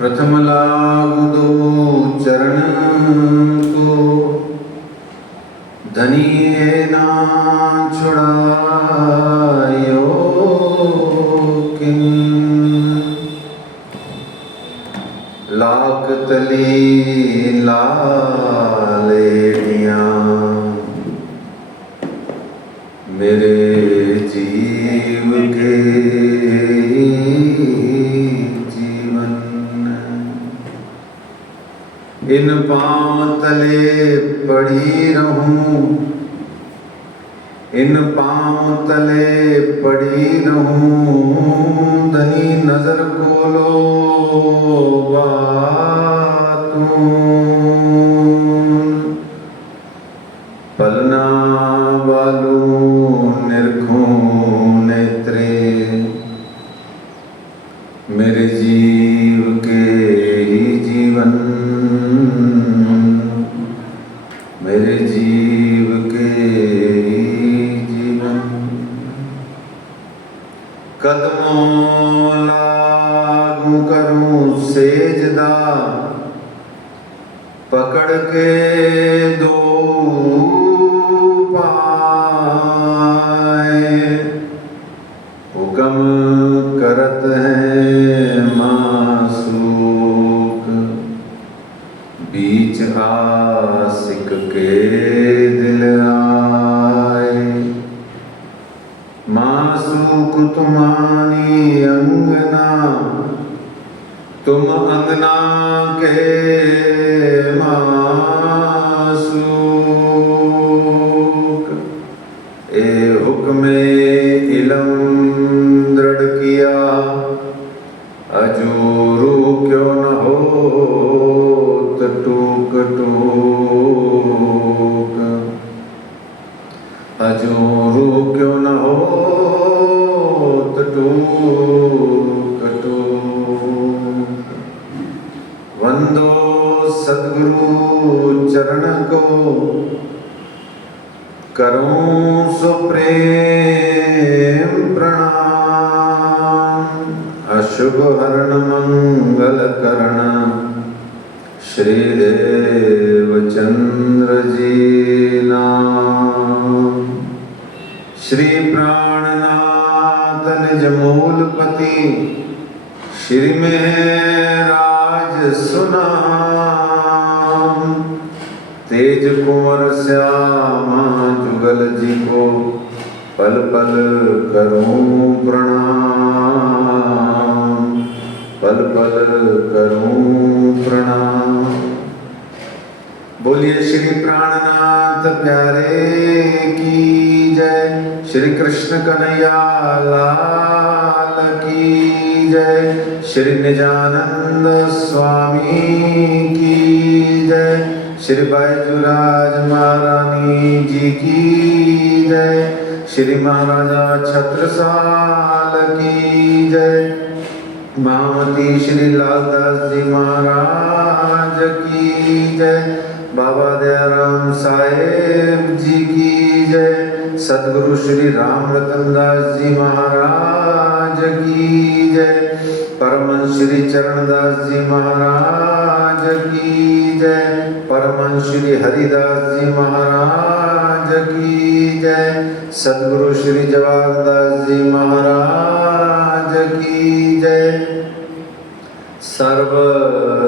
प्रथम लागू दो चरण को, धनिये ना छुड़ायो किन। लाख तली लालेनिया मेरे जीव के जीवन। इन पांव तले पड़ी रहूं, इन पांव तले पड़ी रहूं। धनी नजर खोलो बातूं, पलना वालू निरखूं नेत्रे मेरे जीव के ही जीवन। मेरे जीव के ही जीवन। कदमों लागू करूं सेजदा, पकड़ के दो पाए। हुक्म करत हैं मासूक, बीच आशिक के दिल आए। मासूक तुम्हारी अंगना, तुम अंगना के मासूक। ए हुक्मे इलम दृढ़ किया, अजूरू क्यों न हो टूक टूक। अजूरू क्यों न हो टूक टूक। वंदो सद्गुरु चरण को, करूं सुप्रेम प्रणाम। अशुभ हरण मंगल करण, श्री देवचंद्र जी नाम। श्री प्राणनाथ निज मूलपति, श्री महराज सुनाम। तेज कुंवर श्यामा जुगल जी को, पल पल करूं प्रणाम। पल पल करूं प्रणाम। बोलिए श्री प्राणनाथ प्यारे की जय। श्री कृष्ण कन्हैया लाल की जय। श्री निजानंद स्वामी की जय। श्री बैजूराज महारानी जी की जय। श्री महाराजा छत्रसाल की जय। महामती श्री लालदास जी महाराज की जय। बाबा दयाराम साहेब जी की जय। सद्गुरु श्री राम रतन दास जी महाराज की जय। परमहंस श्री चरणदास जी महाराज की जय। परमहंस श्री हरिदास जी महाराज की जय। सद्गुरु श्री जवाहरदास जी महाराज की जय। सर्व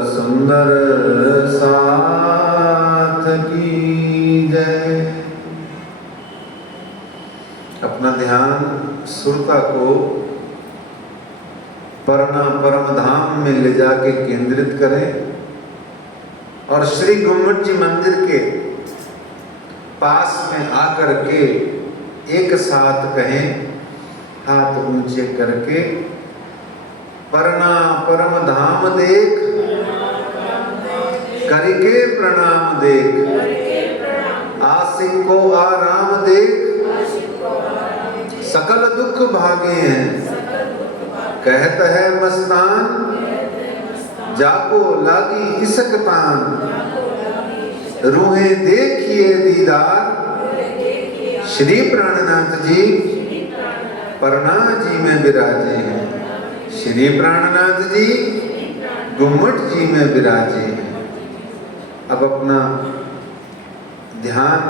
सुंदर साथ की जय। अपना ध्यान सुरता को परना परम धाम में ले जाके केंद्रित करें और श्री गुम्मट जी मंदिर के पास में आकर के एक साथ कहें, हाथ ऊंचे करके, परना परम धाम देख, करके प्रणाम देख। आशिक को आराम देख, सकल दुख भागे हैं। कहत है मस्तान, जाको लागी इसक तान। रूहे देखिए दीदार, श्री प्राणनाथ जी परना जी में विराजे हैं। श्री प्राणनाथ जी गुम्मट जी में विराजे हैं। अब अपना ध्यान,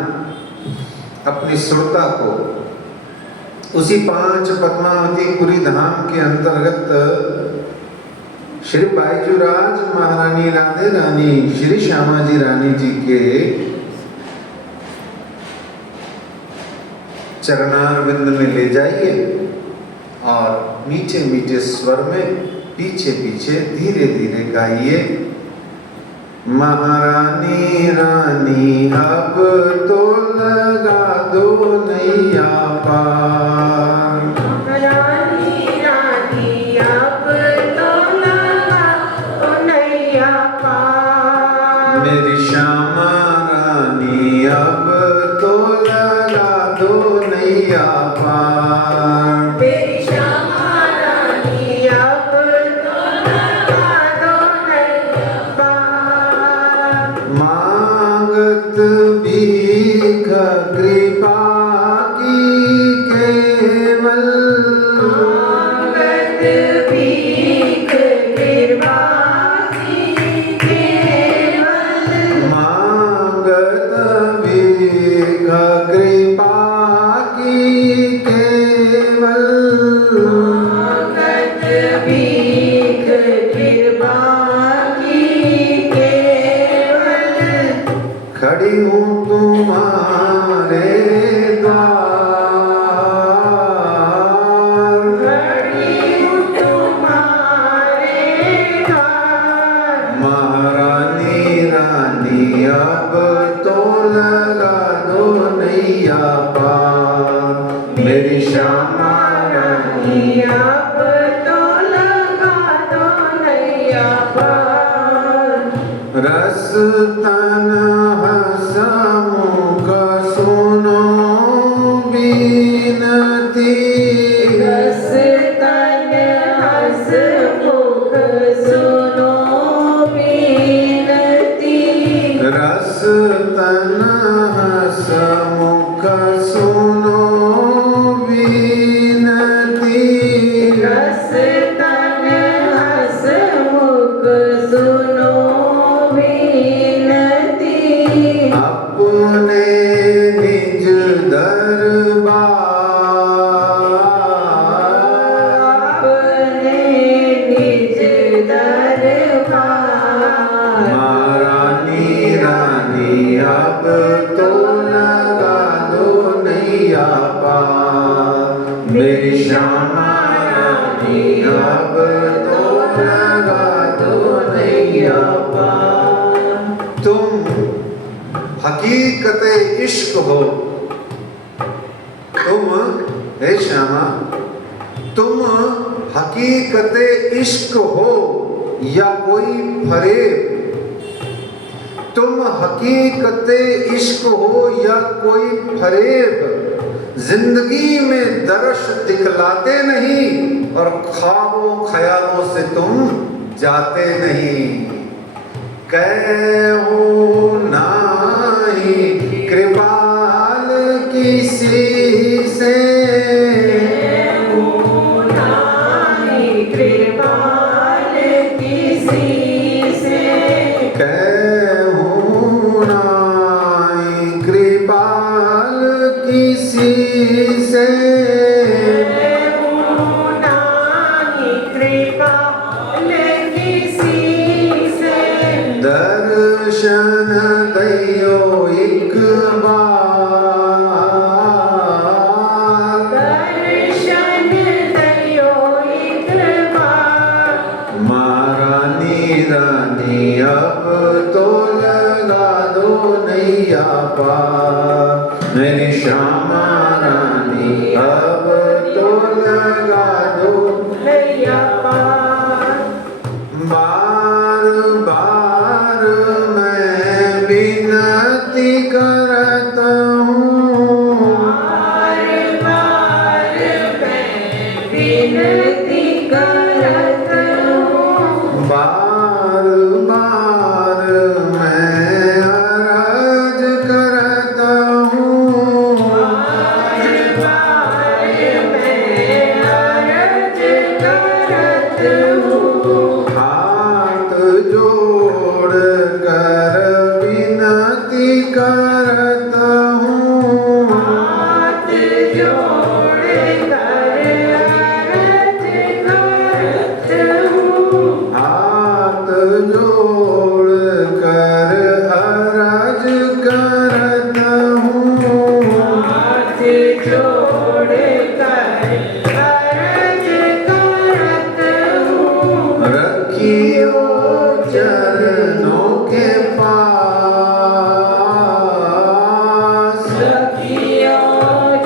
अपनी सुरता को उसी 5 पद्मावतीपुरी धाम के अंतर्गत श्री बाईजूराज महारानी राधे रानी श्री श्यामाजी रानी जी के चरणारविंद में ले जाइए और मीठे मीठे स्वर में पीछे पीछे धीरे धीरे गाइए। महारानी रानी अब तो लगा दो नैया पार, महारानी रानी अब तो लगा दो नैया पार, मेरी श्यामा रानी अब तो लगा दो नैया पार, मेरी श्यामा रानी अब तो लगा दो नैया पार। मांगत भीख कृपा की केवल, मांगत भीख कृपा की केवल, मांगत भीख कृपा की केवल, मांगत भीख कृपा की केवल, खड़ी हूँ तुम्हारे द्वार, खड़ी हूँ तुम्हारे द्वार। महारानी रानी अब तो लगा दो नैया पार, मेरी श्यामा रानी अब तो लगा दो नैया पार। रस तन हसमुख सुनो बीनती, रस तन हसमुख सुनो बीनती, रस तन हसमुख सुनो बीनती, रस तन हसमुख सुनो बीनती। अपने निज दरबार, अपने निज दरबार। महारानी रानी अब तो लगा दो नैया पार, मेरी श्यामा रानी अब तो लगा दो नैया पार। तुम हकीकते इश्क हो, तुम हे श्यामा, तुम हकीकते इश्क हो या कोई फरेब, तुम हकीकते इश्क हो या कोई फरेब, जिंदगी में दर्श दिखलाते नहीं और ख्वाबों ख्यालों से तुम जाते नहीं। कहो नाही कृपाल किसी से, नाही कृपाल किसी से, कहो नाही कृपाल किसी से, नाही कृपाल किसी से। दर्शन दयो एक बार, दर्शन दयो एक बार। महारानी रानी अब तो लगा दो नैया पार, मेरी श्यामा रानी अब तो लगा दो नैया पार। बार बार मैं विनती करता हूँ, बार बार मैं विनती करत हूँ, बार बार मैं अर्ज करता हूँ, बार बार मैं अर्ज करत जोड़ कर अरज करत हूँ। हाथ जोड़ कर अरज करत हूँ। हाथ जोड़ कर अरज करत हूँ। रखियो चरणों के पास। रखियो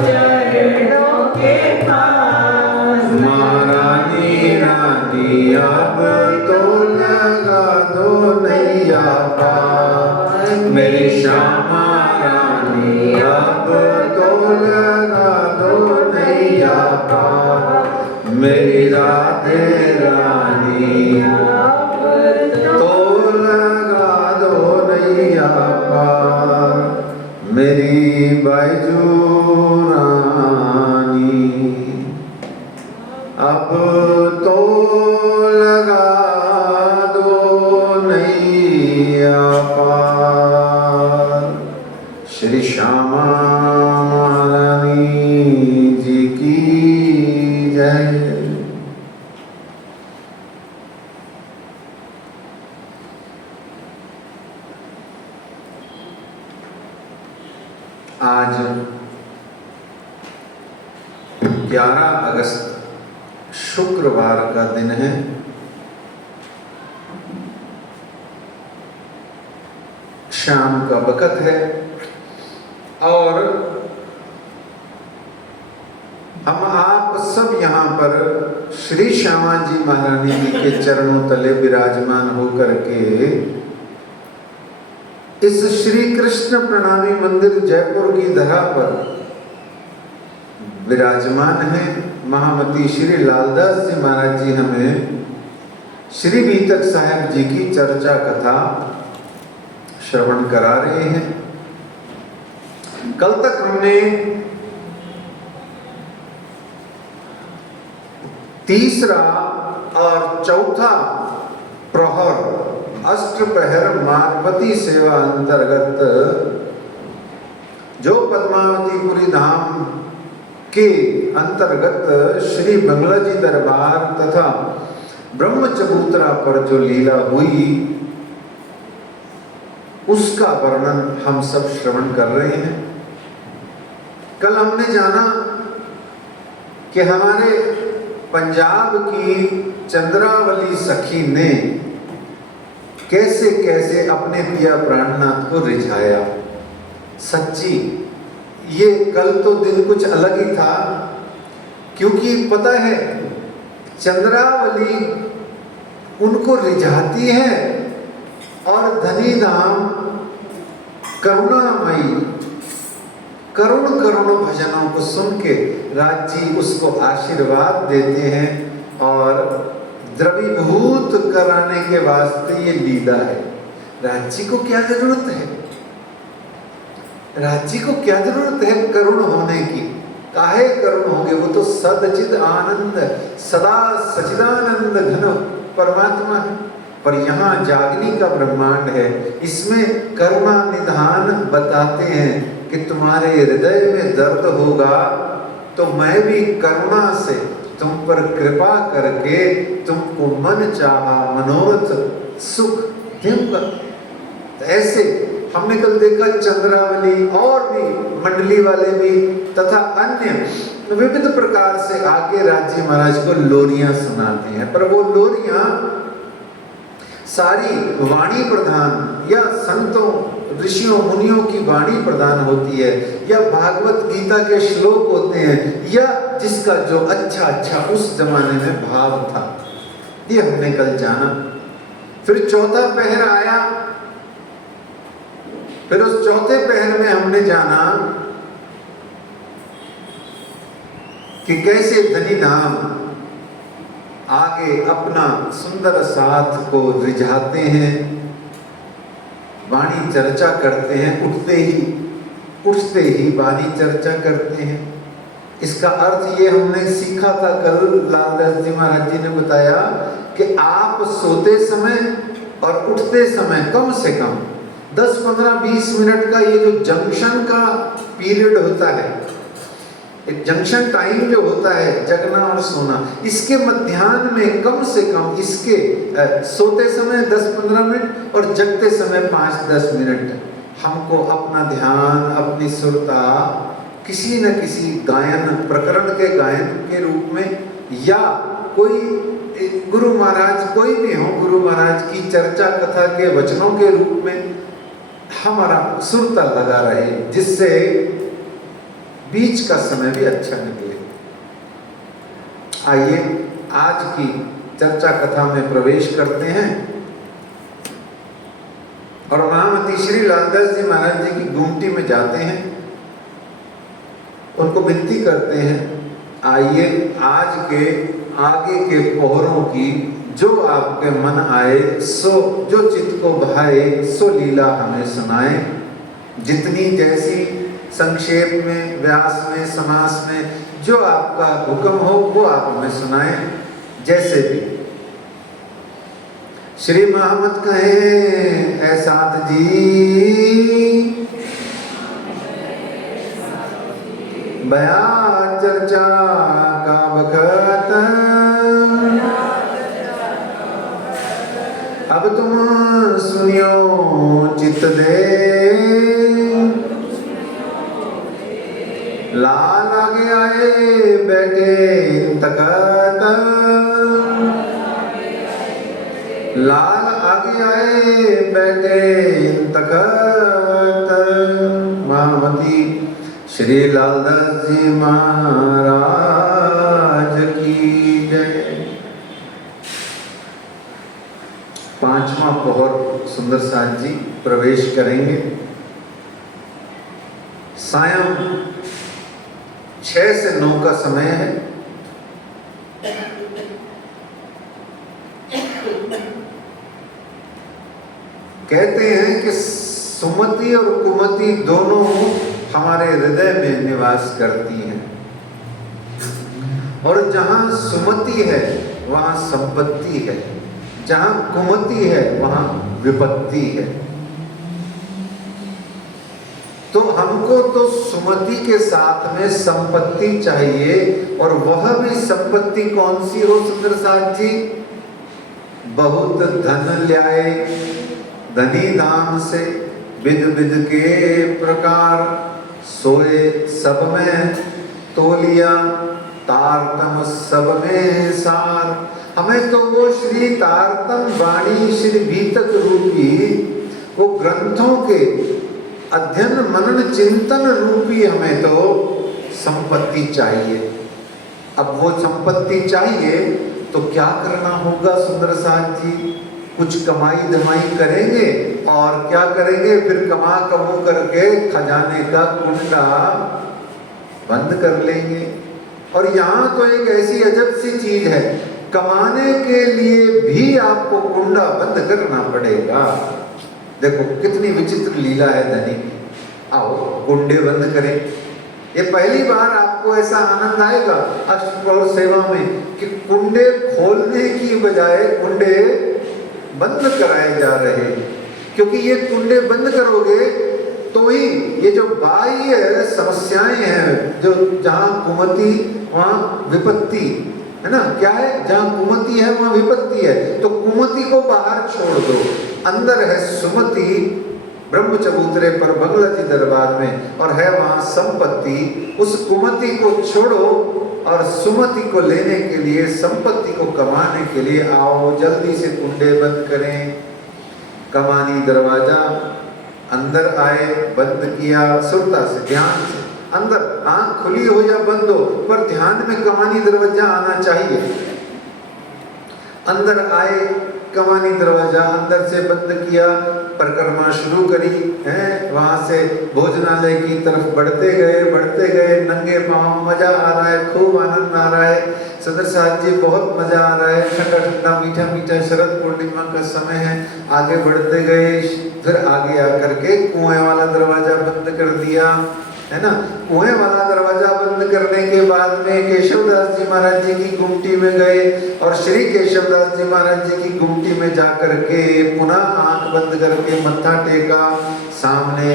चरणों के पास। महारानी रानी अब तो लगा दो नैया पार। मेरी श्यामा रानी अब तो लगा दो नैया पार। मेरी राधे रानी अब तो लगा दो नैया पार। मेरी बैजू रानी अब तो लगा दो नैया पार। श्री श्यामा महारानी जी की जय। आज 11 अगस्त शुक्रवार का दिन है। शाम का वक़्त है और हम आप सब यहाँ पर श्री श्यामा जी महारानी जी के चरणों तले विराजमान होकर के इस श्री कृष्ण प्रणामी मंदिर जयपुर की धरा पर विराजमान है। महामती श्री लालदास जी महाराज जी हमें श्री बीतक साहेब जी की चर्चा कथा श्रवण करा रहे हैं। कल तक हमने तीसरा और चौथा प्रहर अष्टप्रहर मार्पती सेवा अंतर्गत जो पद्मावतीपुरी धाम के अंतर्गत श्री बंगला जी दरबार तथा ब्रह्म चबूतरा पर जो लीला हुई उसका वर्णन हम सब श्रवण कर रहे हैं। कल हमने जाना कि हमारे पंजाब की चंद्रावली सखी ने कैसे कैसे अपने पिया प्राणनाथ को रिझाया। सच्ची ये कल तो दिन कुछ अलग ही था, क्योंकि पता है चंद्रावली उनको रिझाती है और धनी धाम करुणामयी करुण करुण भजनों को सुन के राज जी उसको आशीर्वाद देते हैं और द्रवीभूत कराने के वास्ते ये लीला है। राज जी को क्या जरूरत है? राज जी को क्या जरूरत है करुण होने की? काहे करुण होंगे? वो तो सदचिद आनंद सदा सचिदानंद घन परमात्मा है। पर यहाँ जागनी का ब्रह्मांड है, इसमें करुणा निधान बताते हैं कि तुम्हारे हृदय में दर्द होगा तो मैं भी करुणा से तुम पर कृपा करके तुमको मन चाहा मनोरथ सुख दूंगा। ऐसे हमने कल देखा चंद्रावली और भी मंडली वाले भी तथा अन्य विविध प्रकार से आके राज्य महाराज को लोरियां सुनाते हैं। पर वो लोरियां सारी वाणी प्रधान या संतों ऋषियों मुनियों की वाणी प्रदान होती है, या भागवत गीता के श्लोक होते हैं, या जिसका जो अच्छा उस जमाने में भाव था। ये हमने कल जाना। फिर चौथा पहर आया। फिर उस चौथे पहर में हमने जाना कि कैसे धनी धाम आगे अपना सुंदर साथ को रिझाते हैं, वाणी चर्चा करते हैं, उठते ही वाणी चर्चा करते हैं। इसका अर्थ ये हमने सीखा था कल, लालदास जी महाराज जी ने बताया कि आप सोते समय और उठते समय कम से कम 10, 15, 20 मिनट का ये जो जंक्शन का पीरियड होता है, एक जंक्शन टाइम जो होता है जगना और सोना, इसके मध्याह्न में कम से कम इसके सोते समय 10-15 मिनट और जगते समय 5-10 मिनट हमको अपना ध्यान, अपनी सुरता किसी न किसी गायन, प्रकरण के गायन के रूप में, या कोई गुरु महाराज, कोई भी हो, गुरु महाराज की चर्चा कथा के वचनों के रूप में हमारा सुरता लगा रहे, जिससे बीच का समय भी अच्छा निकले। आइए आज की चर्चा कथा में प्रवेश करते हैं और महामती श्री लालदास जी महाराज जी की गुमटी में जाते हैं, उनको विनती करते हैं, आइए आज के आगे के पहरों की जो आपके मन आए, सो जो चित्त को भाए सो लीला हमें सुनाए। जितनी जैसी संक्षेप में, व्यास में, समास में जो आपका हुक्म हो वो आप हमें सुनाएं, जैसे भी। श्री महामत कहे ऐसात जी, बया चर्चा का बखत, अब तुम सुनियो चित्त दे, लाल आगे आए बैठे तकत, लाल आगे आए बैठे तकत। महामती श्री लालदास जी महाराज की जय। पांचवा पहर सुंदर साथ जी प्रवेश करेंगे। सायं 6 से 9 का समय है। कहते हैं कि सुमति और कुमति दोनों हमारे हृदय में निवास करती हैं, और जहां सुमति है वहां संपत्ति है, जहां कुमति है वहां विपत्ति है। तो हमको तो सुमति के साथ में संपत्ति चाहिए, और वह भी संपत्ति कौन सी हो सुंदर साथ जी? बहुत धन ल्याए धनी धाम से, विध विध के प्रकार, सोए सब में तोलिया, तारतम सब में सार। हमें तो वो श्री तारतम वाणी, श्री भीतक रूपी वो ग्रंथों के अध्ययन मनन चिंतन रूपी हमें तो संपत्ति चाहिए। अब वो संपत्ति चाहिए तो क्या करना होगा सुंदर साथ जी? कुछ कमाई धमाई करेंगे, और क्या करेंगे? फिर कमा कमो करके खजाने का कुंडा बंद कर लेंगे। और यहाँ तो एक ऐसी अजब सी चीज है, कमाने के लिए भी आपको कुंडा बंद करना पड़ेगा। देखो कितनी विचित्र लीला है धनी की। आओ कुंडे बंद करें। ये पहली बार आपको ऐसा आनंद आएगा अष्टप्रहर सेवा में कि कुंडे खोलने की बजाय कुंडे बंद कराए जा रहे हैं। क्योंकि ये कुंडे बंद करोगे तो ही ये जो बाह्य समस्याएं हैं, जो जहां कुमति वहां विपत्ति है ना, क्या है? जहां कुमति है वहां विपत्ति है। तो कुमति को बाहर छोड़ दो, अंदर है सुमति ब्रह्म चबूतरे पर बंगला जी दरबार में, और है वहां संपत्ति। उस कुमति को छोड़ो और सुमति को लेने के लिए, संपत्ति को कमाने के लिए आओ। जल्दी से कुंडे बंद करें। कमानी दरवाजा अंदर आए, बंद किया, सुरता से, ध्यान से। अंदर आंख खुली हो या बंद हो, पर ध्यान में कमानी दरवाजा आना चाहिए। अंदर आए, कमानी दरवाजा अंदर से बंद किया, परिक्रमा शुरू करी है। वहां से भोजनालय की तरफ बढ़ते गए नंगे पांव। मजा आ रहा है, खूब आनंद आ रहा है सुंदर साथ जी, बहुत मजा आ रहा है। ठंडा ठंडा मीठा मीठा शरद पूर्णिमा का समय है। आगे बढ़ते गए, फिर आगे आकर के कुएं वाला दरवाजा बंद कर दिया, है ना। कुएं वाला दरवाजा बंद करने के बाद में केशवदास जी महाराज जी की गुमटी में गए, और श्री केशवदास जी महाराज जी की गुमटी में जाकर के पुनः आंख बंद करके मत्था टेका। सामने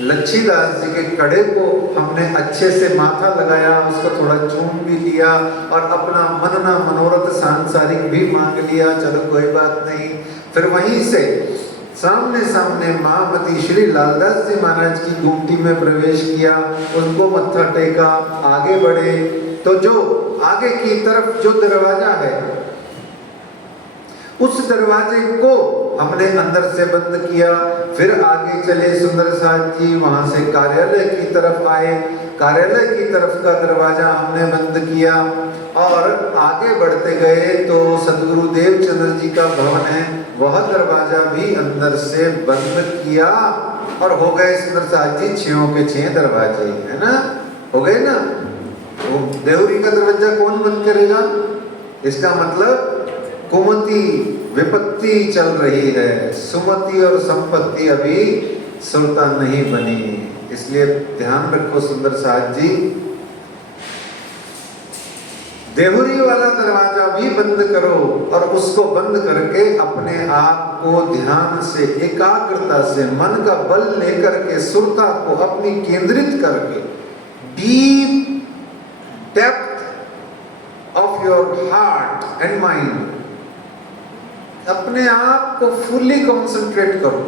लच्छीदास जी के कड़े को हमने अच्छे से माथा लगाया, उसको थोड़ा चूम भी लिया और अपना मनना मनोरथ सांसारिक भी मांग लिया, चलो कोई बात नहीं। फिर वहीं से सामने सामने महामती श्री लालदास जी महाराज की गुमटी में प्रवेश किया, उनको मत्था टेका, आगे बढ़े तो जो आगे की तरफ जो दरवाजा है उस दरवाजे को हमने अंदर से बंद किया। फिर आगे चले सुंदर साथ जी, वहां से कार्यालय की तरफ आए, कार्यालय की तरफ का दरवाजा हमने बंद किया और आगे बढ़ते गए तो सदगुरु देवचंद्र जी का भवन है, वह दरवाजा भी अंदर से बंद किया और हो गए सुंदर साथ जी 6 के 6 दरवाजे, है ना, हो गए ना। वो देवरी का दरवाजा कौन बंद करेगा? इसका मतलब कुमति विपत्ति चल रही है, सुमति और संपत्ति अभी सुलता नहीं बनी, इसलिए ध्यान रखो सुंदर साथ जी। देहुरी वाला दरवाजा भी बंद करो और उसको बंद करके अपने आप को ध्यान से, एकाग्रता से, मन का बल लेकर के, सुरता को अपनी केंद्रित करके, deep depth of your heart and mind, अपने आप को फुल्ली कंसंट्रेट करो।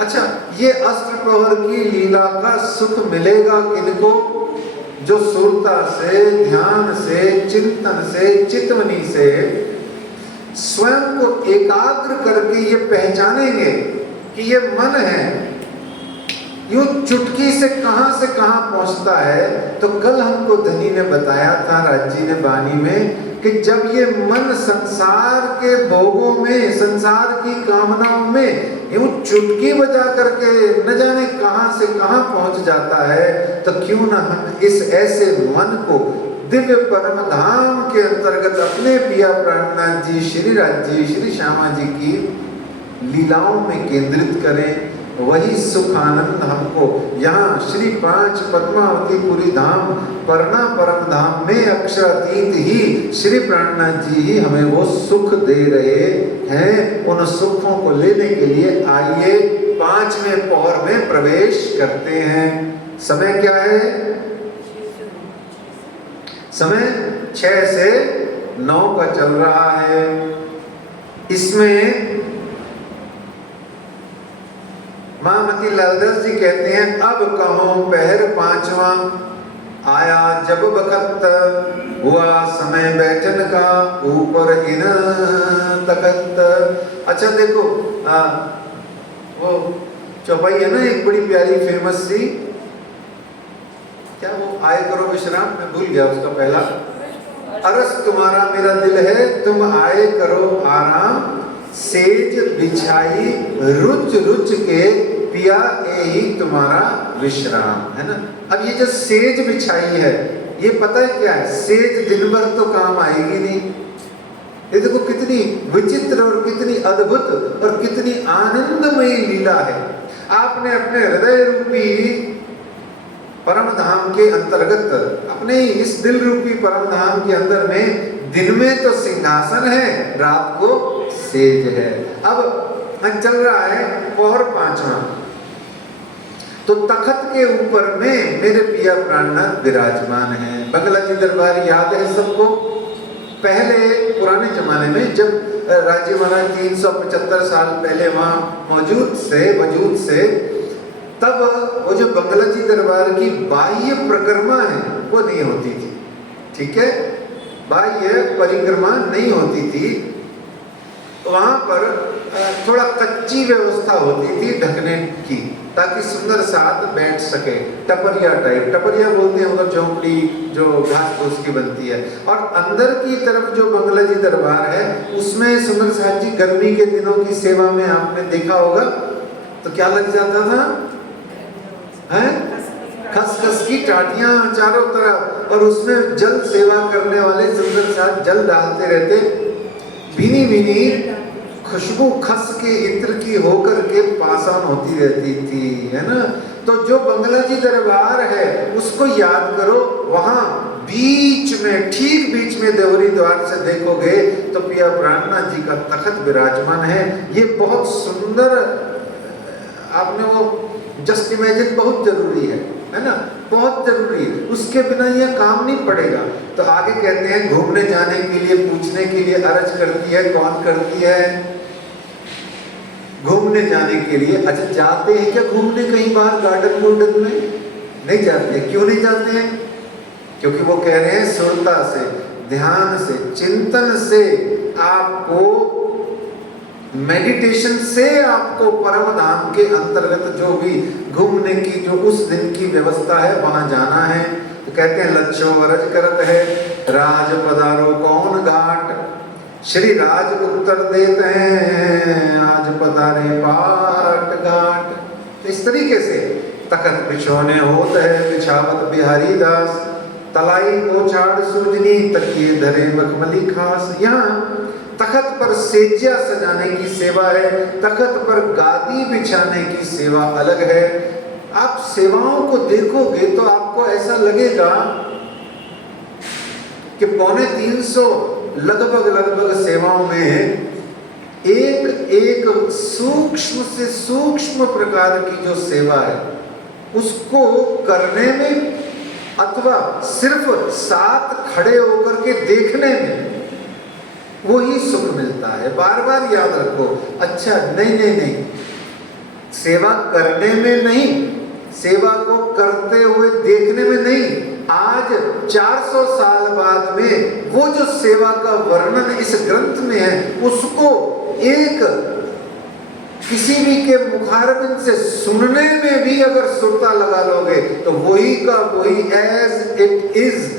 अच्छा, ये अष्टप्रहर की लीला का सुख मिलेगा किनको? जो सुरता से, ध्यान से, चिंतन से, चितवनी से स्वयं को एकाग्र करके ये पहचानेंगे कि ये मन है, यूं चुटकी से कहां पहुंचता है। तो कल हमको धनी ने बताया था, राजी ने वाणी में, कि जब ये मन संसार के भोगों में, संसार की कामनाओं में यूं चुटकी बजा करके न जाने कहां से कहां पहुंच जाता है, तो क्यों ना हम इस ऐसे मन को दिव्य परम धाम के अंतर्गत अपने पिया प्राणनाथ जी, श्री राज जी, श्री श्यामा जी की लीलाओं में केंद्रित करें। वही सुख आनंद हमको यहाँ श्री 5 पद्मावतीपुरी धाम परना परम धाम में अक्षरातीत ही श्री प्राणनाथ जी ही हमें वो सुख दे रहे हैं। उन सुखों को लेने के लिए आइए 5वें पहर में प्रवेश करते हैं। समय क्या है? समय 6 से 9 का चल रहा है। इसमें महामती लालदास जी कहते हैं, अब कहो पहर 5वां आया जब बखत, हुआ समय बैठन का ऊपर इन तकत। अच्छा देखो, वो चौपाई है ना एक बड़ी प्यारी फेमस सी, क्या वो आए करो विश्राम, मैं भूल गया उसका पहला। अरस तुम्हारा मेरा दिल है, तुम आए करो आराम, सेज बिछाई रुच रुच के पिया यही तुम्हारा विश्राम, है ना। अब ये जो सेज बिछाई है, ये पता है क्या है? सेज दिन भर तो काम आएगी नहीं। ये देखो कितनी विचित्र और कितनी अद्भुत और कितनी आनंदमयी लीला है। आपने अपने हृदय रूपी परम धाम के अंतर्गत, अपने इस दिल रूपी परम धाम के अंदर में दिन में तो सिंहासन है, रात को सेज है। अब चल रहा है पहर 5वां, तो तखत के ऊपर में मेरे पिया प्राणनाथ विराजमान है। बंगला जी दरबार याद है सबको? पहले पुराने जमाने में जब राज्य महाराज 375 साल पहले वहाँ वजूद से तब वो जो बंगला जी दरबार की बाह्य परिक्रमा है वो नहीं होती थी, ठीक है, बाह्य परिक्रमा नहीं होती थी। वहाँ पर थोड़ा कच्ची व्यवस्था होती थी ढकने की, ताकि सुंदर साथ बैठ सके। टपरिया टाइप, टपरिया बोलते हैं उधर झोंपड़ी जो घास फूस की बनती है। और अंदर की तरफ जो बंगला जी दरबार है उसमें सुंदर साथ जी गर्मी के दिनों की सेवा में आपने देखा होगा तो क्या लग जाता था, हैं? खसखस की टाटियां चारों तरफ, और उसमें जल सेवा करने वाले सुंदर साथ जल डालते रहते, भीनी भीनी खुशबू खस के इत्र की होकर के पासान होती रहती थी, है ना। तो जो बंगला जी दरबार है उसको याद करो, वहां बीच में, ठीक बीच में देवरी द्वार से देखोगे तो पिया प्राणनाथ जी का तखत विराजमान है। ये बहुत सुंदर, आपने वो जस्ट इमेजिन बहुत जरूरी है ना, बहुत जरूरी है, उसके बिना यह काम नहीं पड़ेगा। तो आगे कहते हैं घूमने जाने के लिए, पूछने के लिए अर्ज करती है, कौन करती है? घूमने जाने के लिए। अच्छा, जाते हैं क्या घूमने कहीं बाहर गार्डन वार्डन में? नहीं जाते। क्यों नहीं जाते हैं? क्योंकि वो कह रहे हैं सुरता से, ध्यान से, चिंतन से, आपको मेडिटेशन से आपको परम धाम के अंतर्गत जो भी घूमने की जो उस दिन की व्यवस्था है वहां जाना है। तो कहते हैं लक्षो वरज करत है, राज पधारो कौन घाट। श्री राज उत्तर देते हैं, आज पधारे पाट घाट। तो इस तरीके से तखत बिछोने होत है, बिछावत बिहारी दास, तलाई को छाड़ सूजनी, तकिए धरे मखमली खास। यहाँ तखत पर सेजिया सजाने की सेवा है, तखत पर गादी बिछाने की सेवा अलग है। आप सेवाओं को देखोगे तो आपको ऐसा लगेगा कि 250 लगभग सेवाओं में एक एक सूक्ष्म से सूक्ष्म प्रकार की जो सेवा है उसको करने में अथवा सिर्फ साथ खड़े होकर के देखने में वही सुख मिलता है। बार बार याद रखो। अच्छा, नहीं, सेवा करने में नहीं, सेवा को करते हुए देखने में नहीं, आज 400 साल बाद में वो जो सेवा का वर्णन इस ग्रंथ में है उसको एक किसी भी के मुखारबिंद से सुनने में भी अगर सुरता लगा लोगे तो वही का वही एज इट इज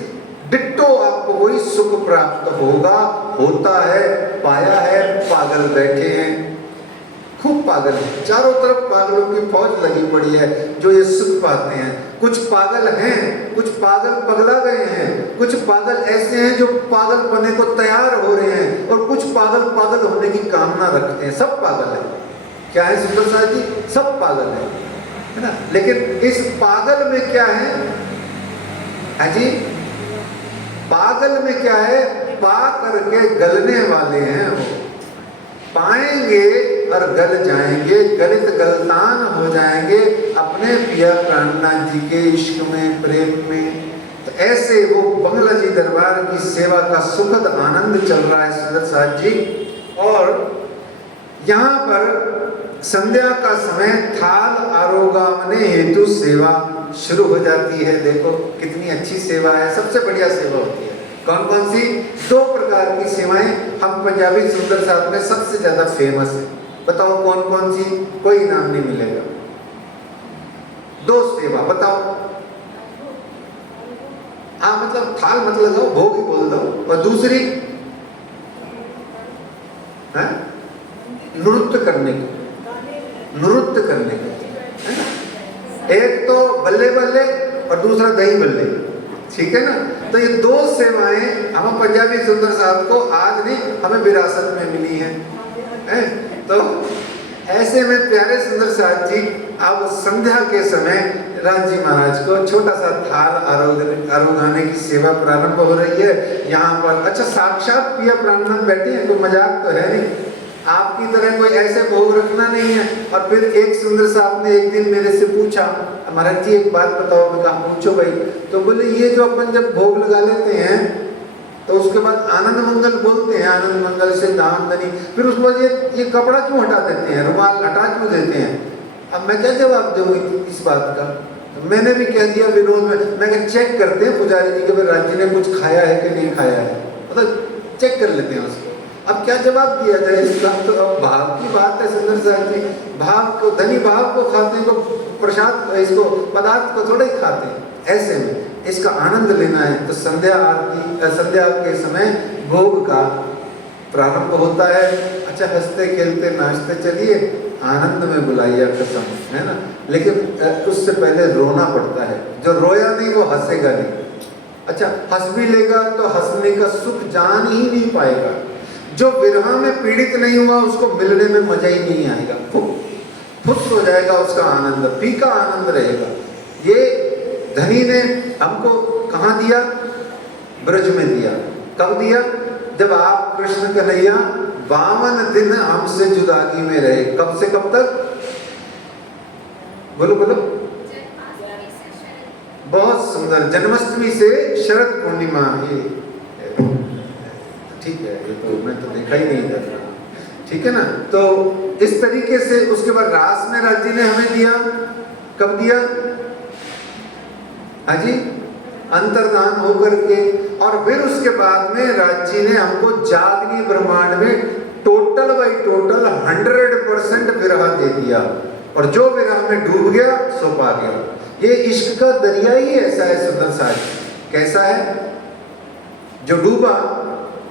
डिट्टो आपको वही सुख प्राप्त होगा, होता है, पाया है। पागल बैठे हैं, खूब पागल है, चारों तरफ पागलों की फौज लगी पड़ी है जो ये सुख पाते हैं। कुछ पागल हैं, कुछ पागल पगला गए हैं, कुछ पागल ऐसे हैं जो पागल बनने को तैयार हो रहे हैं, और कुछ पागल पागल होने की कामना रखते हैं। सब पागल है। क्या है सुंदर साहब जी? सब पागल है ना। लेकिन इस पागल में क्या है जी? पागल में क्या है? पा करके गलने वाले हैं वो, पाएंगे और गल जाएंगे, गलित गलतान हो जाएंगे अपने पिया प्राणनाथ जी के इश्क में, प्रेम में। तो ऐसे वो बंगला जी दरबार की सेवा का सुखद आनंद चल रहा है सुंदर साहब जी। और यहाँ पर संध्या का समय थाल आरोगामने हेतु सेवा शुरू हो जाती है। देखो कितनी अच्छी सेवा है, सबसे बढ़िया सेवा होती है। कौन कौन सी? 2 प्रकार की सेवाएं हम पंजाबी सुंदर साथ में सबसे ज्यादा फेमस है। बताओ कौन कौन सी? कोई इनाम नहीं मिलेगा। 2 सेवा बताओ। हाँ, मतलब थाल मत लगाओ, भोग ही बोल दो। और दूसरी है नृत्य करने की, नृत्य करने की है ना। एक तो बल्ले बल्ले और दूसरा दही बल्ले, ठीक है ना। तो ये 2 सेवाएं हम पंजाबी सुंदर साहब को आज नहीं, हमें विरासत में मिली हैं। तो ऐसे में प्यारे सुंदर साहब जी अब संध्या के समय राज जी महाराज को छोटा सा थाल आरोगाने की सेवा प्रारंभ हो रही है यहाँ पर। अच्छा, साक्षात पिया प्राणनाथ बैठे हैं, कोई मजाक तो है नहीं। आपकी तरह कोई ऐसे भोग रखना नहीं है। और फिर एक सुंदर साहब ने एक दिन मेरे से पूछा, महाराज जी एक बात बताओ। मैं कहा पूछो भाई। तो बोले ये जो अपन जब भोग लगा लेते हैं तो उसके बाद आनंद मंगल बोलते हैं, आनंद मंगल से दान दनी, फिर उसके बाद ये कपड़ा क्यों हटा देते हैं, रुमाल हटा क्यों देते हैं? अब मैं क्या जवाब दूँ इस बात का? तो मैंने भी कह दिया विनोद में, मैं चेक करते हैं पुजारी जी के राज जी ने कुछ खाया है कि नहीं खाया है, मतलब चेक कर लेते हैं उसको। अब क्या जवाब दिया जाए इसका? तो अब भाव की बात है सुंदर साहब जी। भाव को, धनी भाव को खाते हैं, को प्रसाद, इसको पदार्थ को थोड़े ही खाते हैं। ऐसे में इसका आनंद लेना है तो संध्या आरती, संध्या के समय भोग का प्रारंभ होता है। अच्छा, हंसते खेलते नाचते चलिए, आनंद में बुलाइया कसम, है ना। लेकिन उससे पहले रोना पड़ता है। जो रोया नहीं वो हंसेगा नहीं। अच्छा, हंस भी लेगा तो हंसने का सुख जान ही नहीं पाएगा। जो विरह में पीड़ित नहीं हुआ उसको मिलने में मजा ही नहीं आएगा, फुस हो जाएगा उसका आनंद, फीका आनंद रहेगा। ये धनी ने हमको कहाँ दिया? ब्रज में दिया। कब दिया? जब आप कृष्ण कन्हैया 52 दिन हमसे जुदागी में रहे। कब से कब तक? बोलो बोलो। बहुत सुंदर। जन्माष्टमी से शरद पूर्णिमा, ये ठीक है, ये तो मैं तो देखा ही नहीं था, ठीक है ना। तो इस तरीके से उसके बाद रास में राज जी ने हमें दिया, कब दिया? हाँ जी, अंतर्धान होकर के। और फिर उसके बाद में राज जी ने हमको जागनी ब्रह्मांड में टोटल बाई टोटल 100% विरह दे दिया, और जो विरह में डूब गया सो पा गया। ये इश्क का दरिया ही ऐसा है सुंदर साहब। कैसा है? जो डूबा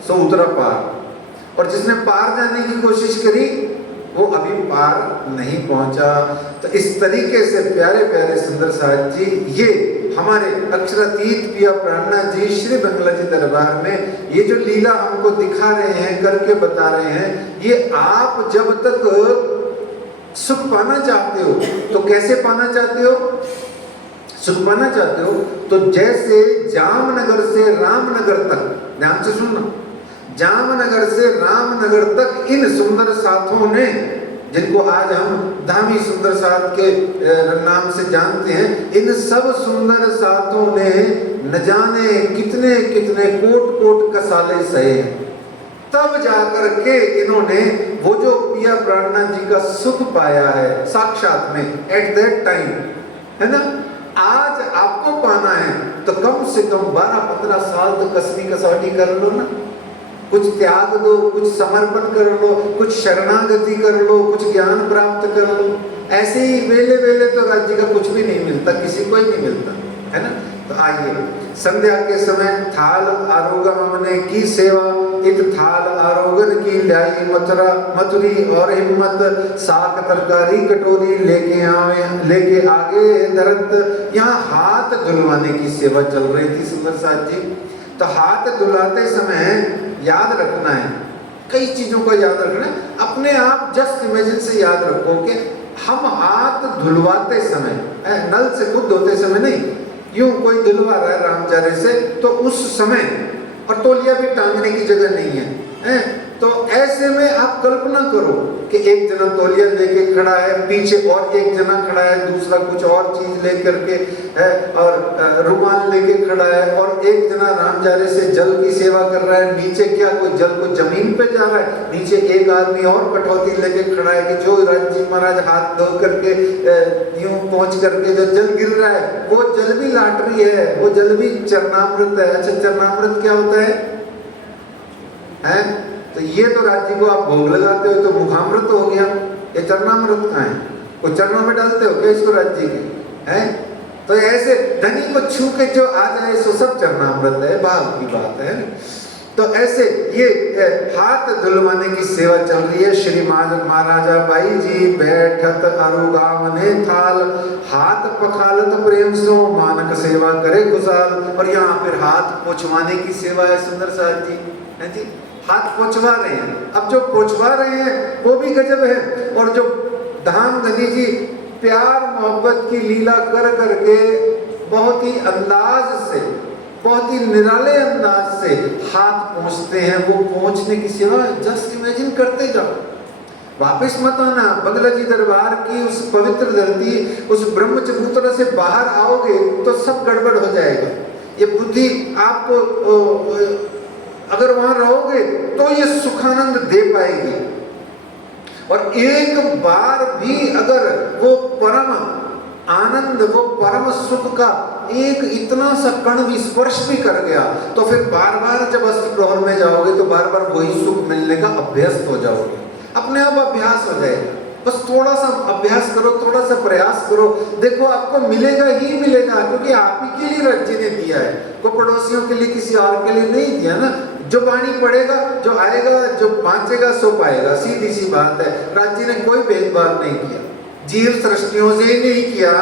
सो उतरा पार, और जिसने पार जाने की कोशिश करी वो अभी पार नहीं पहुंचा। तो इस तरीके से प्यारे प्यारे सुंदर साहब जी, ये हमारे अक्षरातीत पिया प्राणनाथ जी श्री बंगला जी दरबार में ये जो लीला हमको दिखा रहे हैं, करके बता रहे हैं, ये आप जब तक सुख पाना चाहते हो तो कैसे पाना चाहते हो? सुख पाना चाहते हो तो जैसे जामनगर से रामनगर तक, ध्यान से सुनना, जामनगर से रामनगर तक इन सुंदर साथों ने, जिनको आज हम धामी सुंदर साथ के नाम से जानते हैं, इन सब सुंदर साथों ने न जाने कितने कितने कोट कोट कसाले सहे, तब जाकर के इन्होंने वो जो पिया प्राणनाथ जी का सुख पाया है साक्षात में, एट दैट टाइम, है ना। आज आपको पाना है तो कम से कम 12-15 साल तो कसमी कसौटी कर लो ना, कुछ त्याग दो, कुछ समर्पण कर लो, कुछ शरणागति कर लो, कुछ ज्ञान प्राप्त कर लो। ऐसे ही वेले वेले तो राज्य का कुछ भी नहीं मिलता, किसी को ही नहीं मिलता, है ना। तो आइए, संध्या के समय थाल आरोगम हमने की सेवा, इत थाल आरोगन की लाई मथुरा मथुरी और हिम्मत, साग तरकारी कटोरी लेके आगे दरत। यहाँ हाथ धुलवाने की सेवा चल रही थी सुंदर साथ जी। तो हाथ धुलाते समय याद रखना है, कई चीजों को याद रखना है। अपने आप जस्ट इमेजिन से याद रखो कि हम हाथ धुलवाते समय, नल से खुद धोते समय नहीं, यूं कोई धुलवा रहा है रामचारे से, तो उस समय, और तौलिया भी टांगने की जगह नहीं है, तो ऐसे में आप कल्पना करो कि एक जना तौलिया लेके खड़ा है, पीछे और एक जना खड़ा है, दूसरा कुछ और चीज लेकर के है, और रुमाल लेके खड़ा है, और एक जना रामचारे से जल की सेवा कर रहा है। नीचे क्या कोई जल को जमीन पे जा रहा है, नीचे एक आदमी और कटौती लेके खड़ा है कि जो राजी महाराज हाथ धो करके यूं पहुंच करके जो जल गिर रहा है वो जल भी लाटरी है, वो जल भी चरणामृत है। अच्छा, चरणामृत क्या होता है? तो ये तो राज्य को आप भोग लगाते हो तो मुखामृत हो गया, ये चरणामृत कहाँ है? वो चरणों में डालते हो क्या इसको राज्य के? हैं तो ऐसे धनी को छू के जो आ जाए सो सब चरणामृत है, भाव की बात है। तो ऐसे ये हाथ धुलवाने की सेवा चल रही है। श्री महाराजा बाई जी बैठत अरुगामने थाल, हाथ पखालत प्रेम सो मानक सेवा करे खुशाल। और यहाँ फिर हाथ पोछवाने की सेवा है सुंदर साथ जी, है जी, हाथ पोछवा रहे हैं। अब जो पोछवा रहे हैं वो भी गजब है, और जो धाम धनी जी प्यार मोहब्बत की लीला कर करके बहुत ही अंदाज से, बहुत ही निराले अंदाज से हाथ पहुँचते हैं, वो पहुँचने की सेवा जस्ट इमेजिन करते जाओ। वापिस मत आना, बंगला जी दरबार की उस पवित्र धरती, उस ब्रह्म चबूतरा से बाहर आओगे तो सब गड़बड़ हो जाएगा। ये बुद्धि आपको अगर वहां रहोगे तो ये सुखानंद दे पाएगी। और एक बार भी अगर वो परम आनंद, वो परम सुख का एक इतना सा कण भी स्पर्श भी कर गया तो फिर बार बार जब अस्त प्रहर में जाओगे तो बार बार वही सुख मिलने का अभ्यस्त हो जाओगे, अपने आप अभ्यास हो जाएगा। बस थोड़ा सा अभ्यास करो, थोड़ा सा प्रयास करो, देखो आपको मिलेगा ही मिलेगा, क्योंकि आप ही के लिए राज्य ने दिया है, को पड़ोसियों के लिए किसी और के लिए नहीं दिया ना। जो वाणी पढ़ेगा, जो आएगा, जो बांचेगा सो पाएगा, सीधी सी बात है। राज्य ने कोई भेदभाव नहीं किया, जीव सृष्टियों से ही नहीं किया,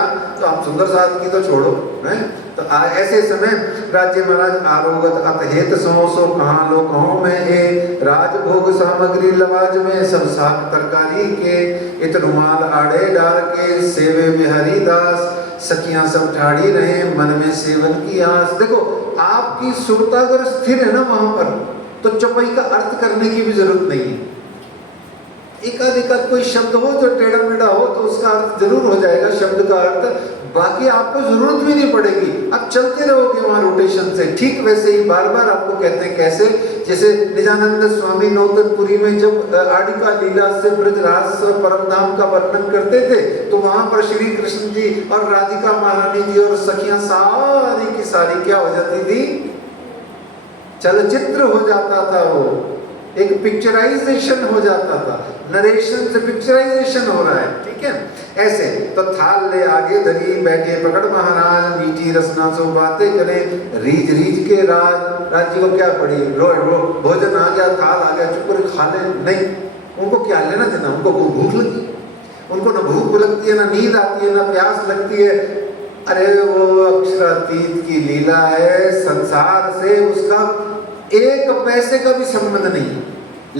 तो आप सुंदर साथ की तो छोड़ो, है। तो ऐसे समय राज्य महाराज आरोगत अतहेत सो कहाँ लो कहो में ए, राजभोग सामग्री लवाज में सब साग तरकारी के, इत रुमाल आड़े डाल के सेवे में हरिदास, सखियां सब ठाड़ी रहे मन में सेवन की आस। देखो आपकी सुरता अगर स्थिर है ना वहां पर, तो चौपाई का अर्थ करने की भी जरूरत नहीं है। एकाध कोई शब्द हो जो टेढ़ा मेढ़ा हो तो उसका अर्थ जरूर हो जाएगा, शब्द का अर्थ, बाकी आपको जरूरत भी नहीं पड़ेगी, आप चलते रहोगे वहां रोटेशन से। ठीक वैसे ही बार बार आपको कहते हैं कैसे, जैसे निजानंद स्वामी नौतनपुरी में जब आडिका लीला से ब्रजराज परमधाम का वर्णन करते थे तो वहां पर श्री कृष्ण जी और राधिका महारानी जी और सखियां सारी की सारी क्या हो जाती थी, चलचित्र हो जाता था, वो एक पिक्चराइजेशन हो जाता था, नरेशन से पिक्चराइजेशन हो रहा है, ठीक है। ऐसे तो थाल ले आगे धरी बैठे पकड़ महाराज, मीठी रसना सो बातें करे, रीझ रीझ के राज जी को क्या पड़ी, रो भोजन आ गया, थाल आ गया, चुप कर खा ले, नहीं, उनको क्या लेना देना, उनको भूख लगी, उनको ना भूख लगती है, ना नींद आती है, ना प्यास लगती है। अरे वो अक्षरातीत की लीला है, संसार से उसका एक पैसे का भी संबंध नहीं,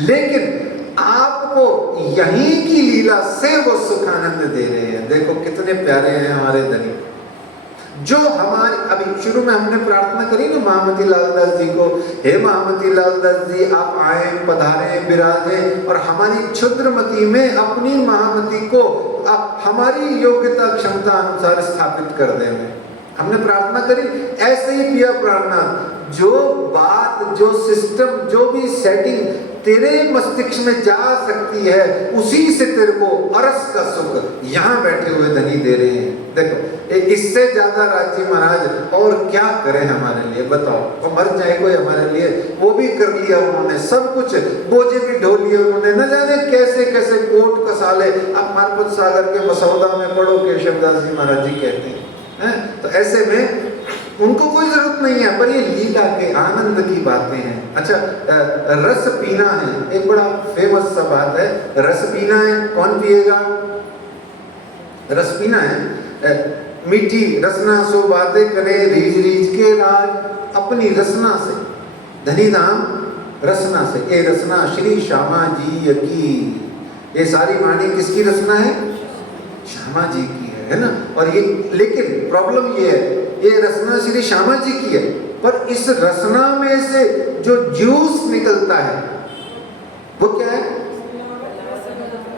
लेकिन आपको यहीं की लीला से वो सुख आनंद दे रहे हैं। देखो कितने प्यारे हैं हमारे धनी, जो हमारी अभी शुरू में हमने प्रार्थना करी ना महामती लाल दास जी को, हे महामती लाल दास जी आप आए, पधारे, विराजे और हमारी क्षुद्रमती में अपनी महामती को आप हमारी योग्यता क्षमता अनुसार स्थापित कर दें। हमने प्रार्थना करी, ऐसे ही किया प्रार्थना, जो बात, जो सिस्टम, जो भी सेटिंग तेरे मस्तिष्क में जा सकती है उसी से तेरे को अरस का सुख यहाँ बैठे हुए धनी दे रहे हैं। देखो इससे ज्यादा राज्य महाराज और क्या करें हमारे लिए, बताओ। और मर जाए कोई हमारे लिए, वो भी कर लिया उन्होंने, सब कुछ बोझे भी ढो लिए उन्होंने, न जाने कैसे कैसे कोट कसाले। आप मारपत सागर के मसौदा में पढ़ो, केशवदास जी महाराज जी कहते हैं। तो ऐसे में उनको कोई जरूरत नहीं है, पर ये लीला के आनंद की बातें हैं। अच्छा, रस पीना है, एक बड़ा फेमस सा बात है, रस पीना है, कौन पिएगा? रस पीना है, मीठी रसना सो बातें करे, रीझ रीझ के राज, अपनी रसना से, धनी धाम रसना से, ये रसना श्री श्यामा जी की, ये सारी वाणी किसकी रसना है? श्यामा जी की है ना। और ये लेकिन प्रॉब्लम ये है, ये रसना श्री श्यामा जी की है, पर इस रसना में से जो जूस निकलता है वो क्या है?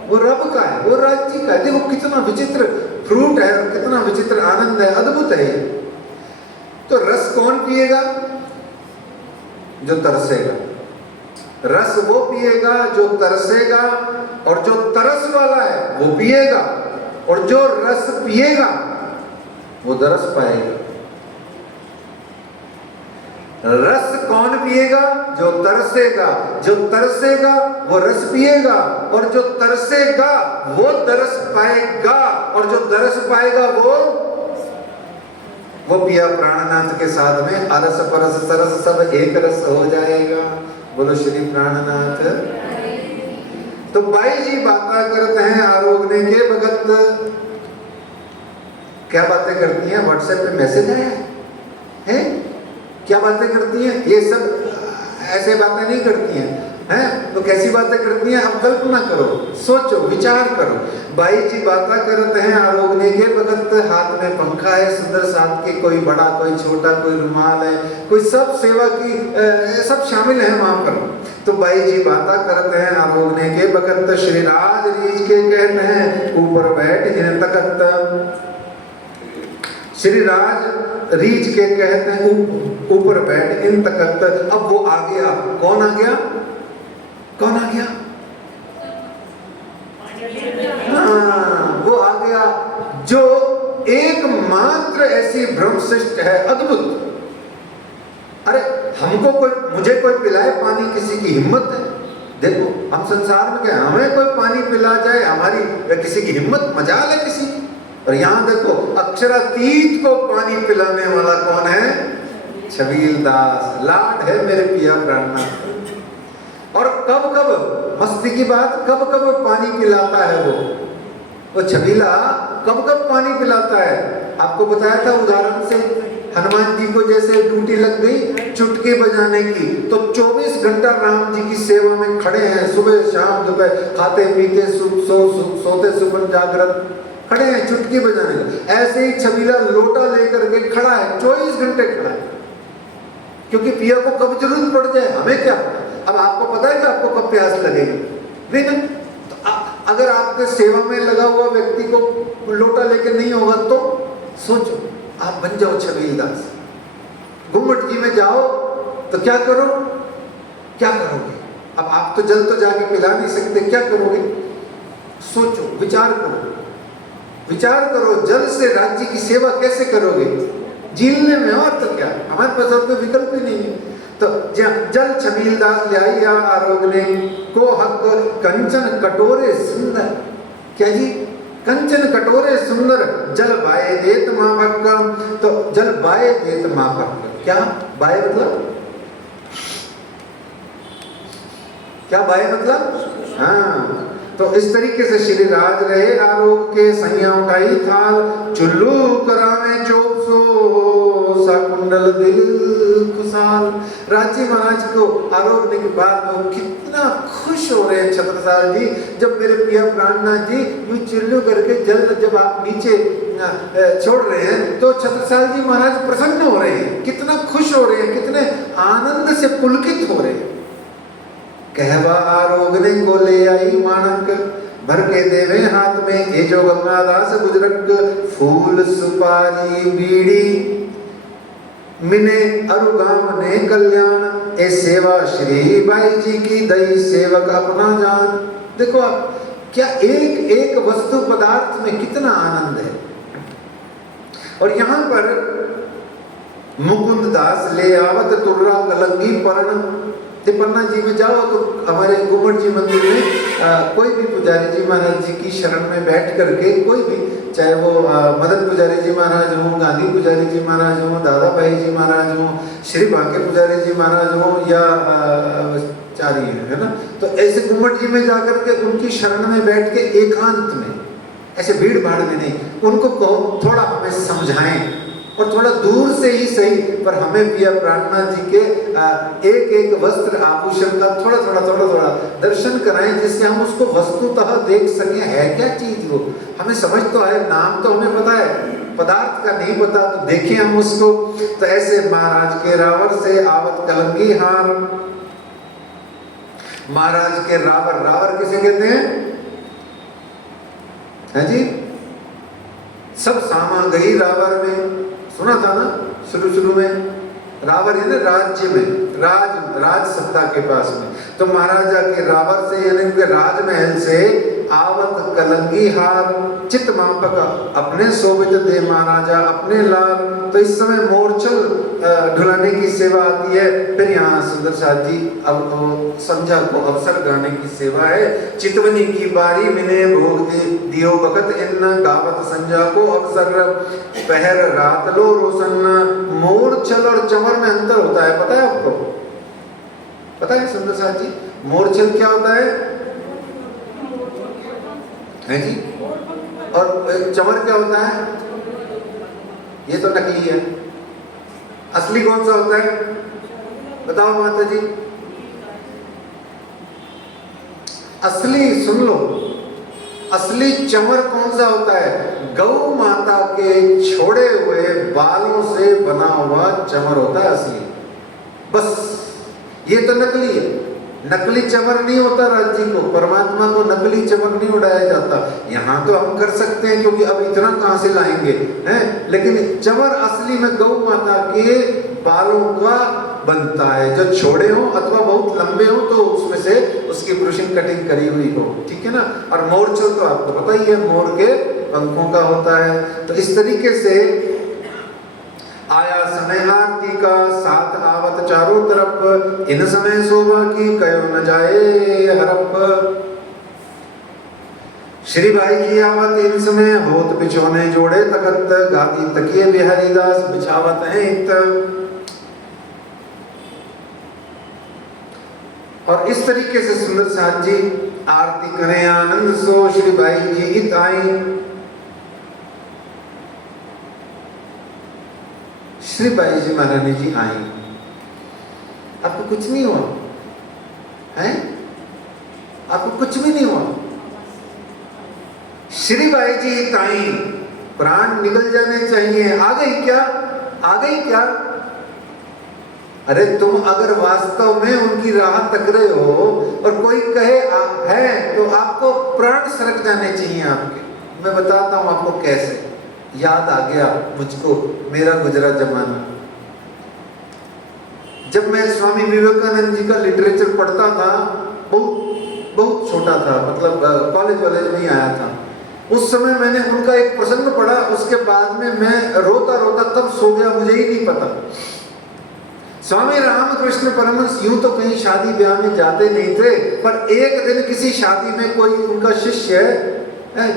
वो रब का है, वो राज जी का है। देखो कितना विचित्र फ्रूट है और कितना विचित्र आनंद है, अद्भुत है ये। तो रस कौन पिएगा? जो तरसेगा। रस वो पिएगा जो तरसेगा, और जो तरस वाला है वो पिएगा, और जो रस पिएगा वो दरस पाएगा। रस कौन पिएगा? जो तरसेगा। जो तरसेगा वो रस पिएगा, और जो तरसेगा वो दरस पाएगा, और जो दरस पाएगा वो पिया प्राणनाथ के साथ में अरस परस सरस सब एक रस हो जाएगा। बोलो श्री प्राणनाथ। तो बाई जी बातें करते हैं आरोगने के भगत। क्या बातें करती हैं? व्हाट्सएप पे मैसेज आया है, क्या बातें करती हैं? ये सब ऐसे बातें नहीं करती हैं, तो कैसी बातें करती हैं? अब कल्पना करो, सोचो, विचार करो। बाई जी बातें करते हैं आरोगने के भगत, हाथ में पंखा है सुंदर साथ के, कोई बड़ा कोई छोटा, कोई रुमाल है, कोई सब सेवा की सब शामिल है वहां पर। तो बाई जी बातें करते हैं आरोगने के भगत, श्री राज रीझ के कहते हैं ऊपर बैठ जिन्हें तकत। श्री राज रीझ के कहते हैं ऊपर बैठ इन तकत। अब वो आ गया, कौन आ गया? कौन आ गया? हाँ, वो आ गया जो एकमात्र ऐसी ब्रह्मशिष्ट है, अद्भुत। अरे हमको कोई, मुझे कोई पिलाए पानी, किसी की हिम्मत है? देखो हम संसार में क्या, हमें कोई पानी पिला जाए, हमारी किसी की हिम्मत, मजाल है किसी की? और यहाँ देखो अक्षरातीत को पानी पिलाने वाला कौन है? छबील दास, लाड है मेरे पिया प्राणनाथ। और कब कब मस्ती की बात, कब कब पानी पिलाता है वो छबीला, कब कब पानी पिलाता है? आपको बताया था उदाहरण से, हनुमान जी को जैसे ड्यूटी लग गई चुटकी बजाने की, तो 24 घंटा राम जी की सेवा में खड़े हैं, सुबह शाम दोपहर, खाते पीते सोते सुबह जागृत खड़े हैं चुटकी बजाने के। ऐसे ही छबीला लोटा लेकर के खड़ा है, 24 घंटे खड़ा है, क्योंकि पिया को कब जरूरत पड़ जाए हमें क्या पता। अब आपको पता है कि आपको कब प्यास लगेगी? नहीं ना, तो आपके सेवा में लगा हुआ व्यक्ति को लोटा लेके नहीं होगा तो सोचो, आप बन जाओ छबीलदास। गुम्मट जी में जाओ तो क्या करो, क्या करोगे? अब आप तो जल तो जाके पिला नहीं सकते, क्या करोगे? सोचो, विचार करो, विचार करो, जल से राज्य की सेवा कैसे करोगे? झीलने में, और तो क्या, हमारे पास और कोई विकल्प ही नहीं है। तो जल छबीलदास ले आइया आरोगने को हक कंचन कटोरे सुंदर। क्या जी? कंचन कटोरे सुंदर जल बाए देत माफक। तो जल बाए देत माफक, क्या बाए मतलब? क्या बाए मतलब? हाँ, तो इस तरीके से श्री राज रहे आरोग के सैया उठाई थाल, चुल्लू करावे चोप सो सा कुंडल दिल खुशाल। राजी महाराज को आरोगने के बाद वो कितना खुश हो रहे हैं छत्रसाल जी, जब मेरे प्रिय प्राणनाथ जी यूं चुल्लू करके जल जब आप नीचे छोड़ रहे हैं तो छत्रसाल जी महाराज प्रसन्न हो रहे हैं, कितना खुश हो रहे हैं, कितने आनंद से पुलकित हो रहे हैं। कहवा आरोगने को ले आई मानक, भर के देवे हाथ में ए जो गंगादास गुजरक। फूल सुपारी बीड़ी मिने अरुगाम ने कल्याण, ए सेवा श्री बाई जी की दई सेवक अपना जान। देखो आप, क्या एक एक वस्तु पदार्थ में कितना आनंद है। और यहाँ पर मुकुंद दास ले आवत तुर्रा कलंगी पर्ण। पन्ना जी में जाओ तो हमारे गुम्मट जी मंदिर में कोई भी पुजारी जी महाराज जी की शरण में बैठ करके, कोई भी, चाहे वो मदन पुजारी जी महाराज हों, गांधी पुजारी जी महाराज हों, दादा भाई जी महाराज हों, श्री बांके पुजारी जी महाराज हों, या चारी है ना, तो ऐसे गुम्मट जी में जाकर के उनकी शरण में बैठ के एकांत में, ऐसे भीड़ भाड़ में नहीं, उनको कहो थोड़ा हमें समझाएं, और थोड़ा दूर से ही सही, पर हमें प्रिय प्राणनाथ जी के एक एक वस्त्र आभूषण का थोड़ा थोड़ा दर्शन कराएं, जिससे हम उसको वस्तुतः देख सकें, है क्या चीज वो। हमें समझ तो आए, नाम तो हमें पता है, पदार्थ का नहीं पता, तो देखें हम उसको। तो ऐसे महाराज के रावर से आवत कलंगी हार। महाराज के रावर, रावर किसे कहते हैं? है जी, सब सामा गई रावर में, सुना था ना शुरू में। रावर है ना राज्य में, राज सत्ता के पास में। तो महाराजा के रावर से यानी उनके राजमहल से आवत कलंगी हार, चित मापक अपने शोभित दे महाराजा अपने लाल। तो इस समय मोरचल ढुलाने की सेवा आती है। फिर यहाँ सुंदर साथ जी अब संध्या को अवसर गाने की सेवा है। चितवनी की बारी मिने भोग दियो बखत इन, गावत संध्या को अवसर पहर रात लो रोशन। मोरचल और चमर में अंतर होता है, पता है आपको? पता है सुंदर साथ जी, मोरचल क्या होता है जी? और चमर क्या होता है? ये तो नकली है। असली कौन सा होता है बताओ माता जी? असली सुन लो, असली चमर कौन सा होता है? गौ माता के छोड़े हुए बालों से बना हुआ चमर होता है असली। बस ये तो नकली है, नकली चमर नहीं होता। राज्य को, परमात्मा को नकली चमर नहीं उड़ाया जाता। यहाँ तो हम कर सकते हैं क्योंकि अब इतना कहाँ से लाएंगे हैं, लेकिन चमर असली में गौ माता के बालों का बनता है, जो छोड़े हो अथवा बहुत लंबे हो तो उसमें से उसकी ब्रशिंग कटिंग करी हुई हो, ठीक है ना। और मोरचल तो आपको पता ही है, मोर के पंखों का होता है। तो इस तरीके से आया समय आरती का, साथ आवत चारों तरफ, इन समय शोभा की कयो न जाए हरप। श्री भाई की आवत इन समय होत बिछोने जोड़े तखत, गादी तकिए बिहारीदास बिछावत है इत। और इस तरीके से सुंदर साथ जी आरती करें आनंद सो। श्री भाई जी इत आई, श्री बाई जी महारानी जी आई। आपको कुछ नहीं हुआ है? आपको कुछ भी नहीं हुआ। श्री बाई जी ताई, प्राण निकल जाने चाहिए। आ गई क्या? आ गई क्या? अरे तुम अगर वास्तव में उनकी राह तक रहे हो और कोई कहे है तो आपको प्राण सरक जाने चाहिए आपके। मैं बताता हूँ आपको कैसे। याद आ गया मुझको मेरा गुजरा जमाना। जब मैं स्वामी विवेकानंद जी का लिटरेचर पढ़ता था, बहुत छोटा था, मतलब कॉलेज में ही आया था, उस समय मैंने उनका एक प्रसंग पढ़ा। उसके बाद में मैं रोता रोता तब सो गया, मुझे ही नहीं पता। स्वामी रामकृष्ण परमहंस यूं तो कहीं शादी ब्याह में जाते नहीं थे, पर एक दिन किसी शादी में कोई उनका शिष्य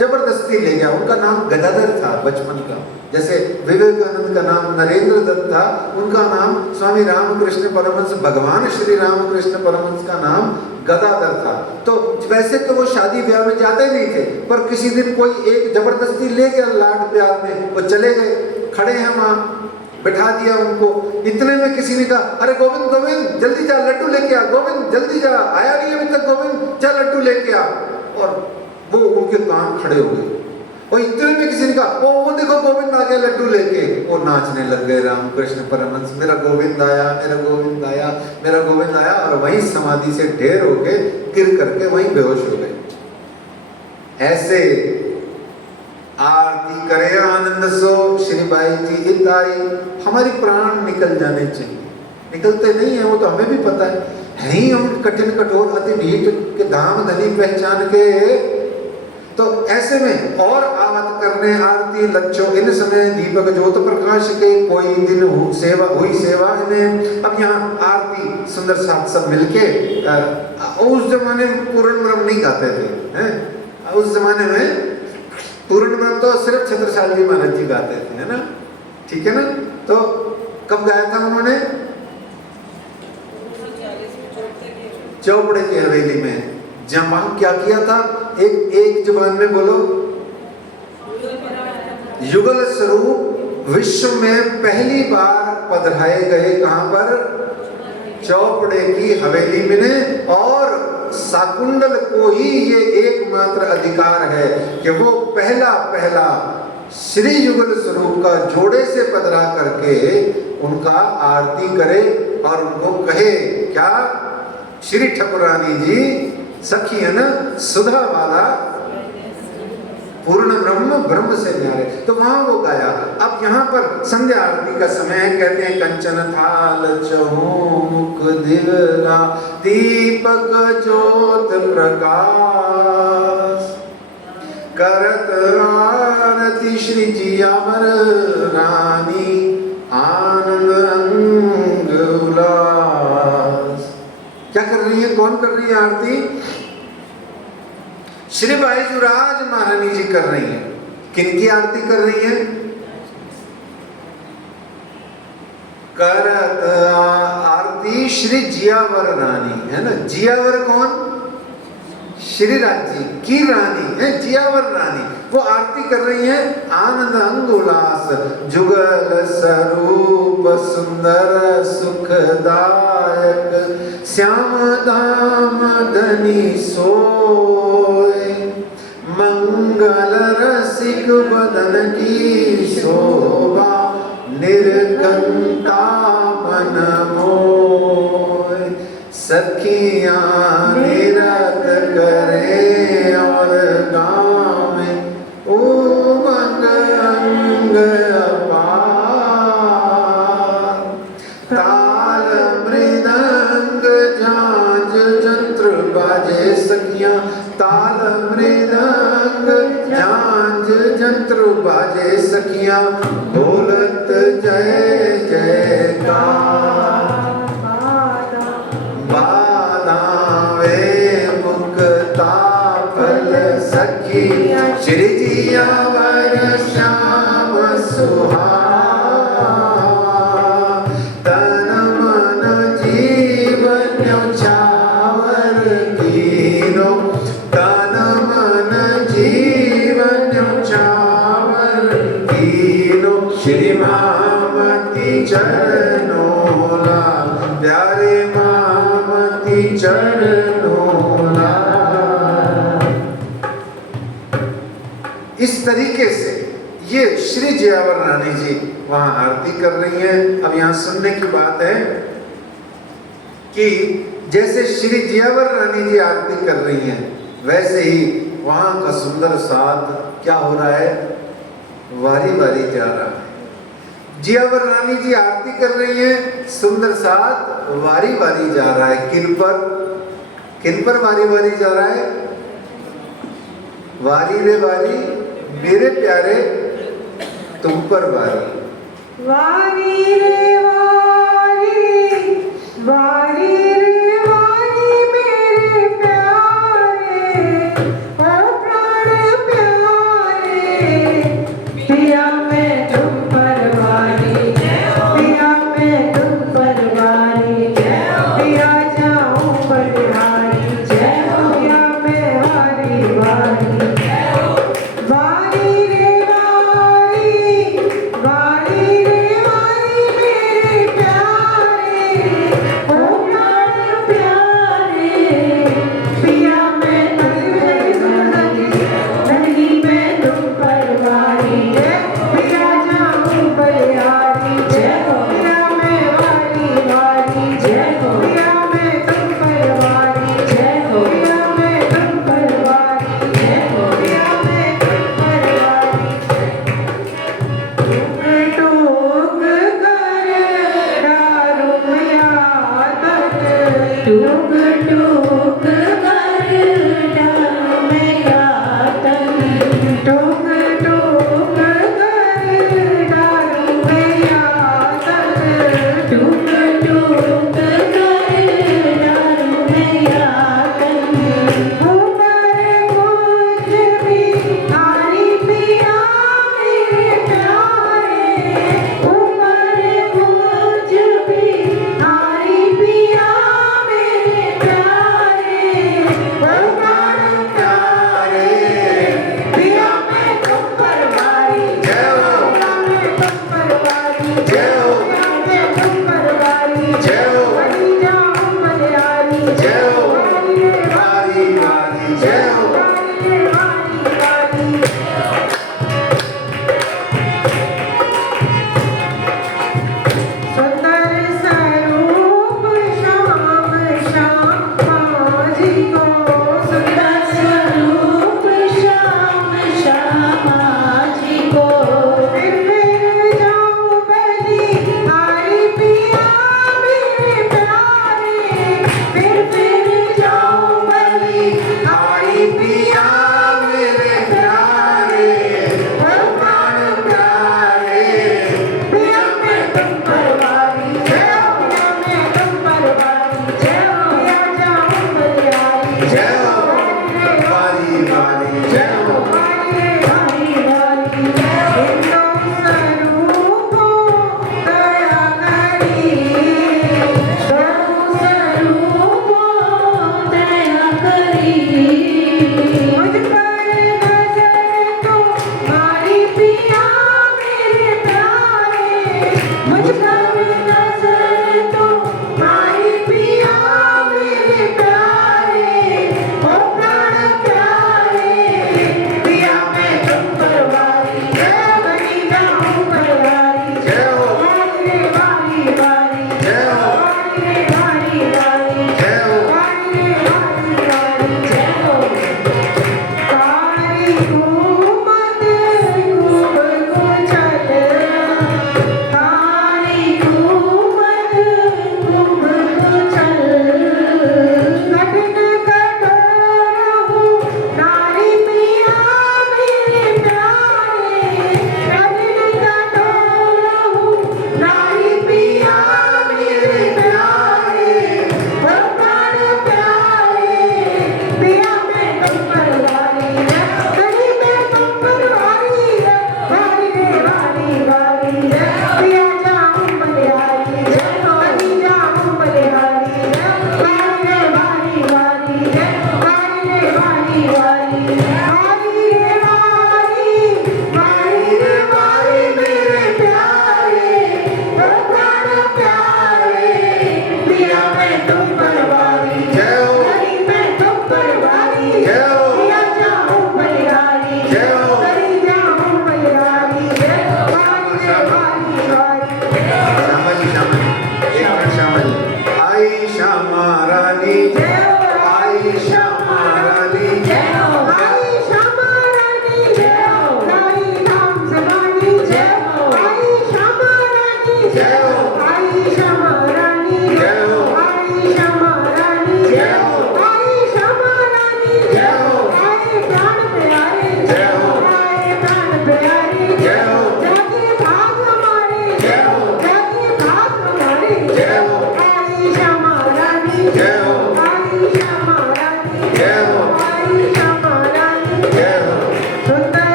जबरदस्ती ले गया। उनका नाम गदाधर था बचपन का, जैसे विवेकानंद का नाम नरेंद्र दत्त था, उनका नाम स्वामी रामकृष्ण परमहंस, भगवान श्री रामकृष्ण परमहंस का नाम गदाधर था। तो वैसे तो वो शादी ब्याह में जाते नहीं थे, पर किसी दिन कोई एक जबरदस्ती ले गया लाड प्यार में, वो चले गए, खड़े हैं वहां, बैठा दिया उनको। इतने में किसी ने कहा, अरे गोविंद गोविंद जल्दी जा लड्डू लेके आ, गोविंद जल्दी जा, आया नहीं अभी तक गोविंद, चल लड्डू लेके आ। और वो उनके कान खड़े हो गए। और इतने में किसी ने कहा, वो देखो गोविंद आ गया लड्डू लेके। वो नाचने लग गए रामकृष्ण परमहंस, मेरा गोविंद आया, मेरा गोविंद आया, मेरा गोविंद आया। और वहीं समाधि से ढेर होके गिर करके वहीं बेहोश हो गए। ऐसे आरती करे आनंद सो श्री बाई जी इताई। हमारी प्राण निकल जाने चाहिए, निकलते नहीं है वो तो हमें भी पता है ही। हम कठिन कठोर अति ढीठ के धाम धनी पहचान के, तो ऐसे में और आवत करने आरती लक्षो इन समय दीपक ज्योत प्रकाश के, कोई दिन सेवा हुई सेवा इन्हें। अब यहाँ आरती सुंदर साथ सब मिलके, उस जमाने में पूर्ण ब्रह्म नहीं गाते थे, हैं? उस जमाने में पूर्ण ब्रह्म तो सिर्फ छत्रसाल जी महाराज जी गाते थे, है ना, ठीक है ना। तो कब गाया था उन्होंने? चौपड़े की हवेली में। जमा क्या किया था? एक जुबान में बोलो, युगल स्वरूप विश्व में पहली बार पधराए गए कहां पर? चौपड़े की हवेली में। और शाकुंतल को ही ये एकमात्र अधिकार है कि वो पहला श्री युगल स्वरूप का जोड़े से पधरा करके उनका आरती करे और उनको कहे क्या? श्री ठाकुरानी जी सखी है ना, सुधा वाला पूर्ण ब्रह्म ब्रह्म से न्यारे। तो वहां वो गाया। अब यहाँ पर संध्या आरती का समय है। कहते हैं कंचन थाल चहुमुख दिवला, दीपक ज्योत प्रकाश, करत आरती श्री जियावर रानी, आनंद अंग उल्लास। क्या कर रही है? कौन कर रही है आरती? श्री बाईजुराज महारानी जी कर रही है। किनकी आरती कर रही है? करत आरती श्री जियावर रानी, है ना। जियावर कौन? श्री राज जी की रानी है, जियावर रानी। वो आरती कर रही है। आनंद अंग उल्लास, जुगल स्वरूप सुंदर सुखदायक, श्याम धाम धनी सोए, मंगल रसिक बदन की शोभा, निर्कंता मन मोय, सखियां निरत करे और गावे, उमंग अंग अपार, ताल मृदंग झांझ जंत्र बाजे सखियां, ताल मृदंग झांझ जंत्र बाजे सखियां, ढोलक जय जयकार, बाधावे मुक्ता फल सखी, श्री जियावर श्याम सुहावा, तन मन जीवन न्यौछावर कीनो, तन मन जीवन न्यौछावर कीनो, श्री मामती चरणोला, प्यारे मामती चरणोला। इस तरीके से ये श्री जियावर रानी जी वहां आरती कर रही हैं। अब यहाँ सुनने की बात है कि जैसे श्री जियावर रानी जी आरती कर रही हैं, वैसे ही वहां का सुंदर साथ क्या हो रहा है, वारी वारी जा रहा है। जियावर रानी जी आरती कर रही हैं, सुंदर साथ वारी वारी जा रहा है। किन पर वारी वारी जा रहा है? वारी रे वारी मेरे प्यारे तुम पर वारी। वारी रे वारी, वारी रे वारी मेरे प्यारे, ओ प्राण प्यारे, पिया मैं तुम पर वारी, पिया मैं तुम पर वारी, पिया जाऊं बलिहारी, पिया मैं वारी वारी। वारी रे वारी, वारी रे वारी मेरे प्यारे, ओ प्राण प्यारे, पिया मैं तुम पर वारी, नहीं मैं तुम पर वारी, पिया जाऊं बलिहारी, पिया मैं वारी वारी, पिया मैं तुम पर वारी, पिया मैं तुम पर वारी, पिया मैं तुम पर वारी। टूक कर डारूं यादत, टूक टूक कर डारूं यादत, टूक टूक कर डारूं यादत, टूक टूक कर डारूं यादत। ऊपर मुझ भी हारी पिया मेरे प्यारे, ऊपर मुझ भी हारी पिया मेरे प्यारे, ओ प्राण प्यारे, पिया मैं तुम पर वारी, जय हो, पिया मैं तुम पर वारी, जय हो, पिया मैं तुम पर वारी, जय हो, बनी जाऊं बलिहारी, जय हो, वारी रे वारी वारी जय हो। वारी रे वारी वारी। सुंदर स्वरूप श्याम श्यामा जी को, सुंदर स्वरूप श्याम श्यामा जी को, फिर जाऊं बलिहारी पिया मेरे प्यारे, फिर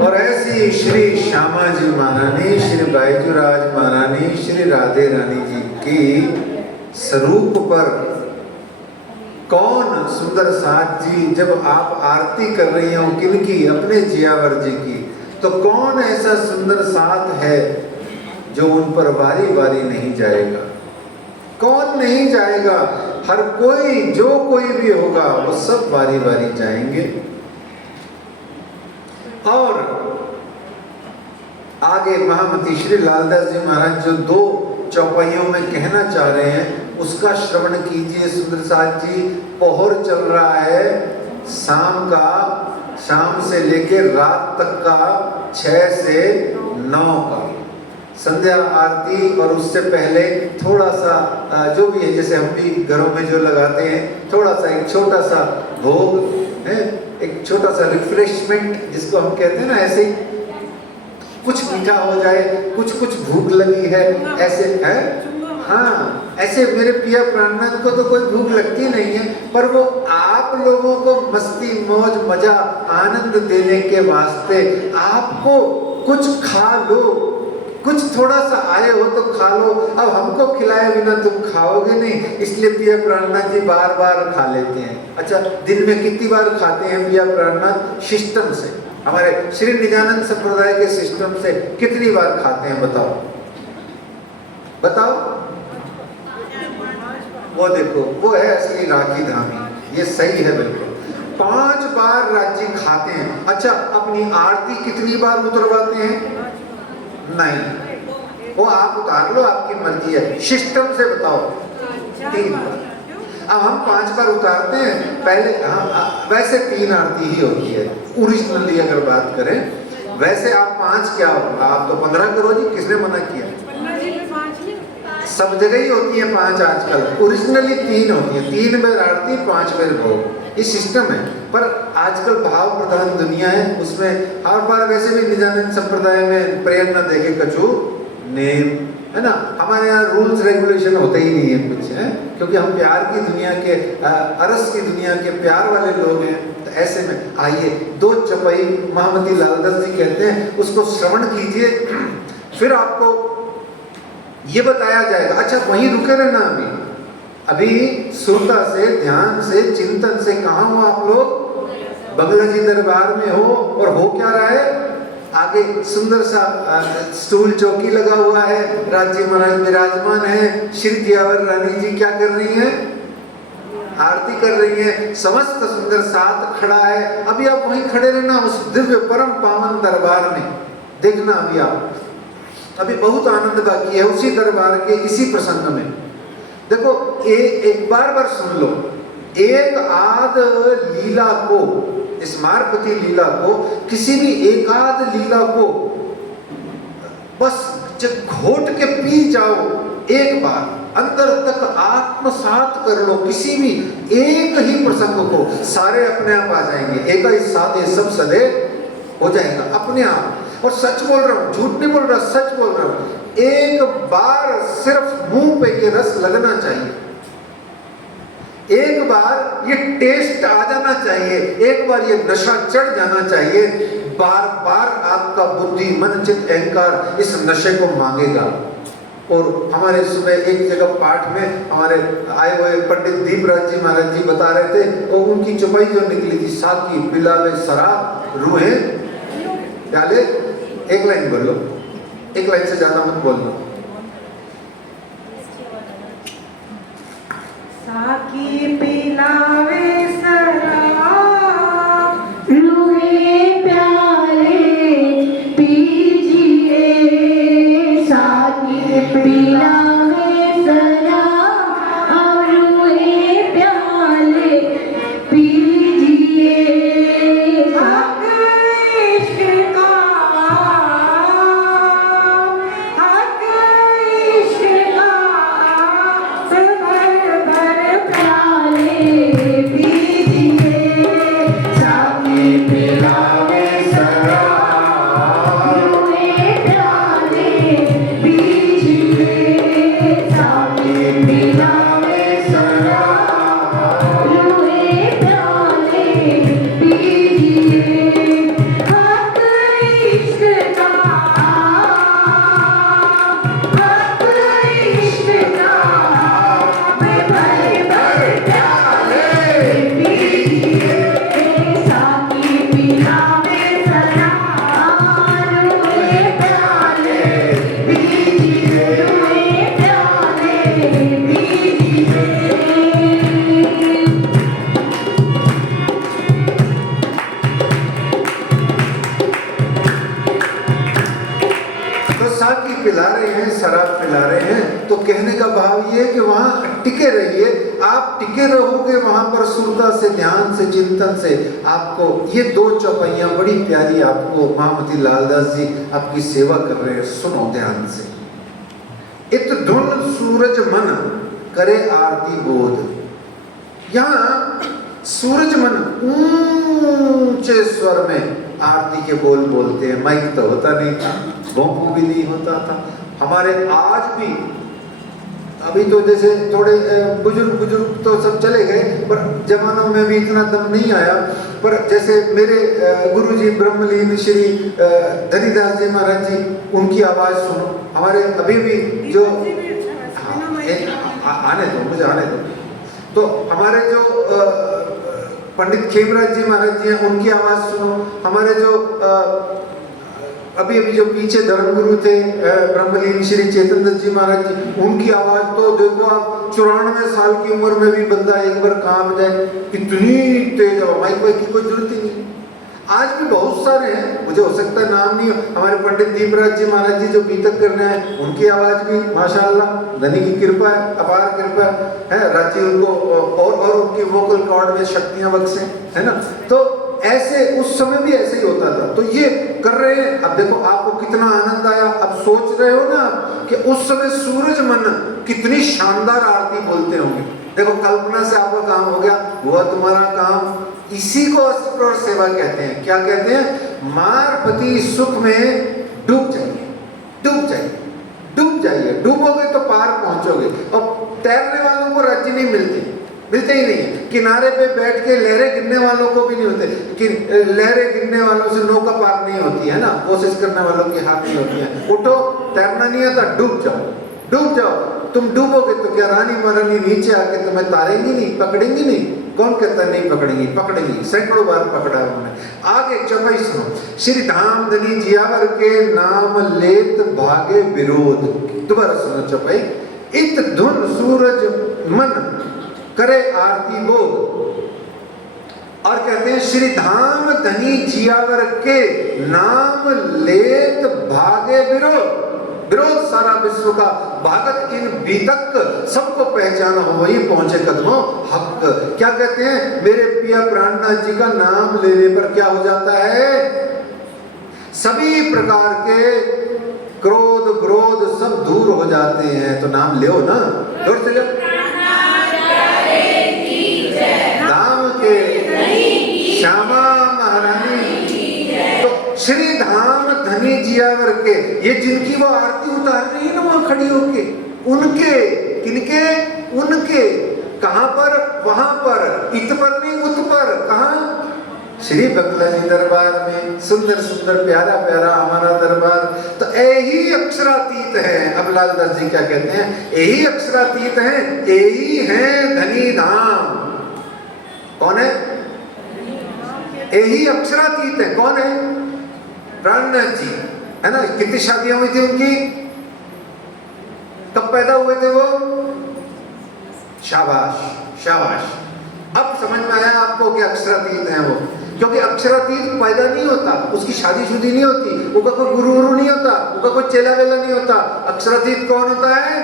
और ऐसी श्री श्यामा जी महारानी, श्री बैजूराज महारानी, श्री राधे रानी जी की स्वरूप पर कौन सुंदर साथ जी, जब आप आरती कर रही हो किनकी, अपने जियावर जी की, तो कौन ऐसा सुंदर साथ है जो उन पर बारी बारी नहीं जाएगा? कौन नहीं जाएगा? हर कोई, जो कोई भी होगा वो सब बारी बारी जाएंगे। और आगे महामती श्री लालदास जी महाराज जो दो चौपाइयों में कहना चाह रहे हैं उसका श्रवण कीजिए। सुंदर साथ जी, पोहर चल रहा है शाम का, शाम से लेकर रात तक का, 6 से 9 का संध्या आरती, और उससे पहले थोड़ा सा जो भी है, जैसे हम भी घरों में जो लगाते हैं, थोड़ा सा एक छोटा सा भोग है, एक छोटा सा रिफ्रेशमेंट जिसको हम कहते हैं ना, ऐसे कुछ मीठा हो जाए, कुछ कुछ भूख लगी है, ऐसे है। हाँ, ऐसे मेरे पिया प्राणनाथ को तो कोई भूख लगती नहीं है, पर वो आप लोगों को मस्ती मौज मजा आनंद देने के वास्ते आपको कुछ खा लो, कुछ थोड़ा सा आए हो तो खा लो। अब हमको खिलाए बिना तुम खाओगे नहीं, इसलिए पिया प्राणनाथ जी बार बार खा लेते हैं। अच्छा, दिन में कितनी बार खाते हैं पिया प्राणनाथ? सिस्टम से, हमारे श्री निजानंद संप्रदाय के सिस्टम से कितनी बार खाते हैं बताओ? बताओ। वो देखो, वो है असली राखी धामी, ये सही है बिल्कुल। 5 बार राज्य खाते हैं। अच्छा, अपनी आरती कितनी बार उतरवाते हैं? नहीं, वो आप उतार लो, आपकी मर्जी है। सिस्टम से बताओ। 3 बार। अब हम 5 बार उतारते हैं पहले। हाँ, वैसे 3 आरती ही होती है ओरिजिनली अगर बात करें। वैसे आप 5 क्या, आप तो 15 करो जी, किसने मना किया? सब जगह ही होती है 5 आजकल। ओरिजिनली 3 होती है, 3 बार आरती, 5 बार भोग, ये सिस्टम है। पर आजकल भाव प्रधान दुनिया है, उसमें हर बार वैसे भी निजानंद संप्रदाय में प्रेयर न देके कछु नेम, है ना। हमारे यहाँ रूल्स रेगुलेशन होते ही नहीं है कुछ, है, क्योंकि हम प्यार की दुनिया के, अरस की दुनिया के प्यार वाले लोग हैं। तो ऐसे में आइए 2 चौपाई महामती लालदास जी कहते हैं उसको श्रवण कीजिए, फिर आपको ये बताया जाएगा। अच्छा वहीं रुके रहना, अभी सुरता से, ध्यान से, चिंतन से कहाँ हो आप लोग? बंगला जी दरबार में हो। और हो क्या रहा है? आगे सुंदर सा स्टूल चौकी लगा हुआ है, राज्य महाराज विराजमान है, श्री जियावर रानी जी क्या कर रही हैं? आरती कर रही है, समस्त सुंदर साथ खड़ा है। अभी आप वहीं खड़े रहना उस दिव्य परम पावन दरबार में, देखना अभी आप, अभी बहुत आनंद बाकी है उसी दरबार के इसी प्रसंग में। देखो एक बार सुन लो, एक आध लीला को, इस मारपति लीला को, किसी भी एक आध लीला को बस जब घोट के पी जाओ, एक बार अंदर तक आत्मसात कर लो, किसी भी एक ही प्रसंग को, सारे अपने आप आ जाएंगे, एक ही साथ ये सब सदे हो जाएगा अपने आप। और सच बोल रहा हूं, झूठ नहीं बोल रहा, सच बोल रहा हूं। एक बार सिर्फ मुंह पे ये रस लगना चाहिए, एक बार ये टेस्ट आ जाना चाहिए, एक बार ये नशा चढ़ जाना चाहिए। बार बार आपका बुद्धि, मन, चित्त, अहंकार इस नशे को मांगेगा। और हमारे सुबह एक जगह पाठ में हमारे आए हुए पंडित दीपराज जी महाराज जी बता रहे थे, और उनकी चौपाई जो निकली थी, साकी पिलावे शराब रूहे डाले। एक लाइन बोलो, एक लाइन से ज्यादा मत बोलना। साकी पिलावे शराब रूहे प्याले पीजिए, साकी पिलावे शराब रूहे प्याले पीजिए। हक इश्क का, हक इश्क का, भर भर प्याले पीजिए, साकी पिलावे शराब रूहे प्याले पीजिए, साकी पिलावे शराब रूहे प्याले पीजिए। हक इश्क का, हक इश्क का, भर भर प्याले पीजिए, साकी पिलावे शराब रूहे प्याले पीजिए, रूहे प्याले पीजिए। तो साकी पिला रहे हैं, शराब पिला रहे हैं, तो कहने का भाव ये है कि वहां टिके रहिए। आप टिके रहोगे वहां पर सुरता से, ध्यान से, चिंतन से। आपको ये 2 चौपाइयां बड़ी प्यारी आपको महामती लालदास जी आपकी सेवा कर रहे हैं, सुनो ध्यान से। इत धुन सूरज मन करे आरती बोध। यहाँ सूरज मन ऊंचे स्वर में आरती के बोल बोलते हैं। माइक तो होता नहीं था, भोंपू भी नहीं होता था। हमारे आज भी, अभी तो जैसे थोड़े बुजुर्ग तो सब चले गए, पर जमानों में भी इतना दम नहीं आया। पर जैसे मेरे गुरुजी ब्रह्मलीन श्री धनीदास जी महाराज जी, उनकी आवाज सुनो। हमारे अभी भी जो आने दो, मुझे आने दो। तो हमारे जो पंडित खेमराज जी महाराज जी हैं, उनकी आवाज सुनो। हमारे जो अभी जो पीछे धर्मगुरु थे ब्रह्मलीन श्री चेतन दत्त जी महाराज जी, उनकी आवाज तो देखो आप, 94 साल की उम्र में भी बंदा एक बार कांप जाए, कितनी तेज आवाज। माइक की कोई जरूरत ही नहीं। आज भी बहुत सारे हैं, मुझे हो सकता है नाम नहीं, हमारे पंडित दीपराज जी महाराज जी जो बीतक कर रहे हैं, उनकी आवाज भी माशाअल्लाह धनी की कृपा है, अपार कृपा है। राज्य उनको और उनकी वोकल कॉर्ड में शक्तियां बख्शे, है ना। तो ऐसे उस समय भी ऐसे ही होता था। तो ये कर रहे हैं। अब देखो आपको कितना आनंद आया। अब सोच रहे हो ना कि उस समय सूरज मन कितनी शानदार आरती बोलते होंगे। देखो कल्पना से आपका काम हो गया, हुआ तुम्हारा काम। इसी को अस्त्र और सेवा कहते हैं। क्या कहते हैं? मारपति सुख में डूब जाइए, डूब जाइए, डूब जाइए। डूबोगे तो पार पहुंचोगे। और तैरने वालों को राज्य नहीं मिलती, मिलते ही नहीं। किनारे पे बैठ के लहरें गिनने वालों को भी नहीं होते कि लहरें गिनने वालों से नौका पार नहीं होती है ना, कोशिश करने वालों की हाथ नहीं होती है। उठो, तैरना नहीं आता, डूब जाओ, डूब जाओ। तुम डूबोगे तो क्या रानी महारानी नीचे आके तुम्हें तारेंगी नहीं, पकड़ेंगी नहीं? कौन कहता है नहीं पकड़ेंगी? पकड़ेंगी, सैकड़ों बार पकड़ा है उन्होंने। आगे चौपाई सुनो। श्री धाम धनी जियावर के नाम लेत भागे विरोध। दोबारा सुनो चौपाई। इत धुन सूरज मन करे आरती बोध। और कहते हैं श्री धाम धनी जियावर के नाम लेत भागे विरोध। विरोध सारा विश्व का, भागत इन बीतक सबको पहचान हो वही पहुंचे कदमों हक। क्या कहते हैं? मेरे पिया प्राणनाथ जी का नाम लेने पर क्या हो जाता है? सभी प्रकार के क्रोध विरोध सब दूर हो जाते हैं। तो नाम लो ना, जोर से लो। धाम के श्यामा महारानी। तो श्री धाम धनी जियावर के, ये जिनकी वो आरती उतार रही है ना वहां खड़ी होके, उनके, किनके? उनके। कहां पर? वहां पर, इत पर नहीं उत पर। कहां? श्री बंगला जी दरबार में। सुंदर सुंदर प्यारा प्यारा हमारा दरबार। तो यही अक्षरातीत है। अब लालदास जी क्या कहते हैं? यही अक्षरातीत है, यही है धनी धाम। कौन है? यही अक्षरातीत है। कौन है? प्राणनाथ जी, है ना। कितनी शादियां हुई थी उनकी? कब पैदा हुए थे वो? शाबाश, शाबाश। अब समझ में आया आपको कि अक्षरातीत है वो। क्योंकि अक्षरातीत पैदा नहीं होता, उसकी शादी नहीं होती, उसका कोई गुरु नहीं होता, उसका कोई चेला वेला नहीं होता। अक्षरातीत कौन होता है?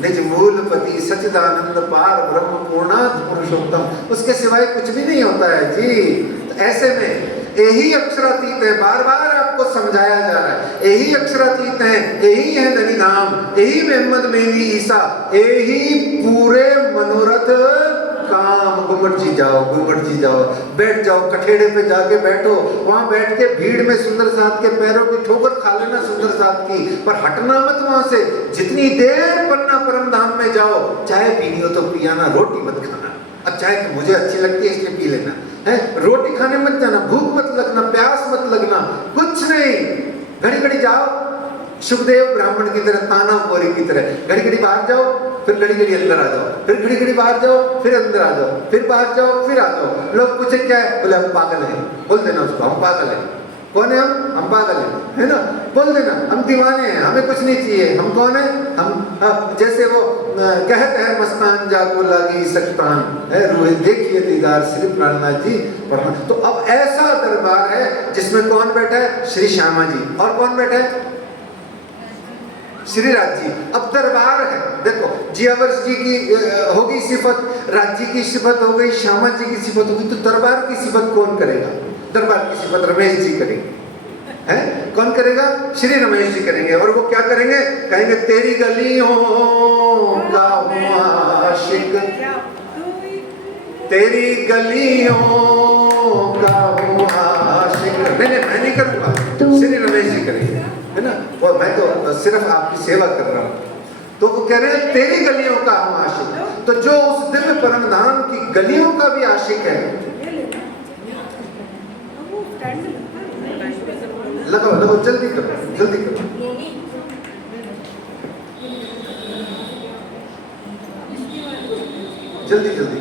निज मूलपति सच्चिदानंद पार ब्रह्म पूर्णार्थ पुरुषोत्तम। उसके सिवाय कुछ भी नहीं होता है जी। तो ऐसे में यही अक्षरातीत है। बार बार आपको समझाया जा रहा है, यही अक्षरातीत है, यही है धनी धाम, यही मोहम्मद मेहंदी ईसा, यही पूरे मनोरथ काम। गुम्मट जी जाओ, गुम्मट जी जाओ, बैठ जाओ, कठेड़े पे जाके बैठो, वहां बैठ के भीड़ में सुंदर साथ के पैरों की ठोकर खा लेना सुंदर साथ की, पर हटना मत वहां से। जितनी देर पन्ना परम धाम में जाओ, चाय पीनी हो तो पियाना, रोटी मत खाना। अब चाय तो मुझे अच्छी लगती है इसलिए पी लेना है, रोटी खाने मत जाना, भूख मत लगना, प्यास मत लगना, कुछ नहीं। घड़ी घड़ी जाओ सुखदेव ब्राह्मण की तरह, ताना कोरी की तरह, घड़ी घड़ी बाहर जाओ, फिर घड़ी घड़ी अंदर आ जाओ, फिर घड़ी घड़ी बाहर जाओ, फिर अंदर आ जाओ, फिर बाहर जाओ, फिर आ जाओ। लोग पूछे क्या है? बोले हम पागल हैं। बोल देना उसको, हम पागल हैं। कौन है हम पागल हैं, है ना। बोल देना हम दीवाने हैं, हमें कुछ नहीं चाहिए। हम कौन है? हम जैसे वो कहते हैं मस्तान जागो लागी सकतान है, रूहे देखिए दीदार श्री प्राणनाथ जी। तो अब ऐसा दरबार है जिसमें कौन बैठा है? श्री श्यामा जी। और कौन बैठा है? श्री राज जी। अब दरबार है, देखो जियावर जी की होगी सिफत, राज जी की सिफत हो गई, श्यामा जी की सिफत होगी, तो दरबार की सिफत कौन करेगा? दरबार की सिफत रमेश जी करेंगे। है कौन करेगा? श्री रमेश जी करेंगे। और वो क्या करेंगे? कहेंगे तेरी गलियों का आशिक, तेरी गलियों का आशिक। मैं नहीं करूंगा, श्री रमेश जी करेंगे, है ना। और मैं तो सिर्फ आपकी सेवा कर रहा हूँ। तो वो कह रहे हैं तेरी गलियों का हम आशिक। तो जो उस दिव्य परम धाम की गलियों का भी आशिक है, लगाओ लगाओ, जल्दी करो, जल्दी करो। जल्दी जल्दी,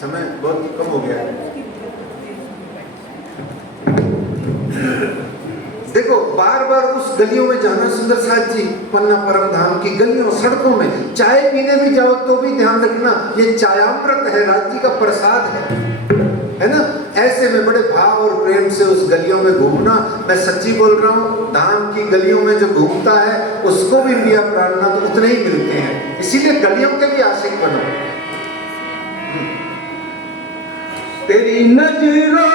समय बहुत कम हो गया है। देखो बार बार उस गलियों में जाना, सुंदर साथ जी पन्ना परम धाम की गलियों सड़कों में चाय पीने भी जाओ तो भी ध्यान रखना, ये चायामृत है, राज्य का प्रसाद है ना। ऐसे में बड़े भाव और प्रेम से उस गलियों में घूमना। मैं सच्ची बोल रहा हूँ, धाम की गलियों में जो घूमता है उसको भी पिया प्राणनाथ तो उतने ही मिलते हैं। इसीलिए गलियों के भी आशिक बनो। तेरी नजरों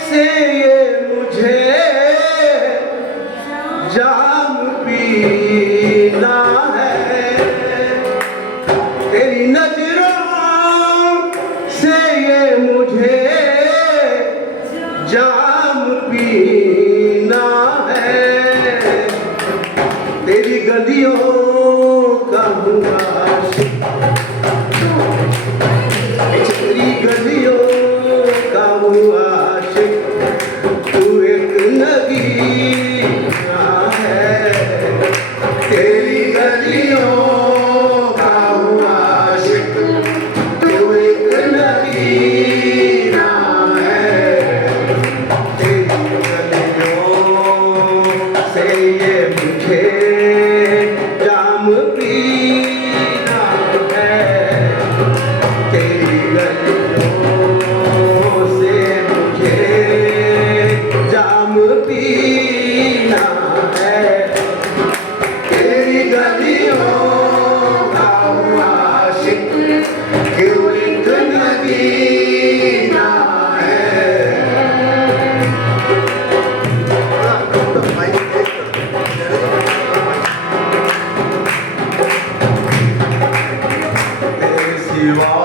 से ये मुझे जाम पीना है, तेरी नजरों से ये मुझे जाम पीना है, तेरी गलियों का हूँ आशिक। हूँ आशिक, तू एक नगीना है। तेरी गलियों का हूँ आशिक, तू एक नगीना है। तेरी गलियों से ये मुझे जाम पीना है। तेरी गलियों से मुझे जाम पीना है। तेरी गलियों का हूँ आशिक, क्यों एक नगीना है। तेरे सिवा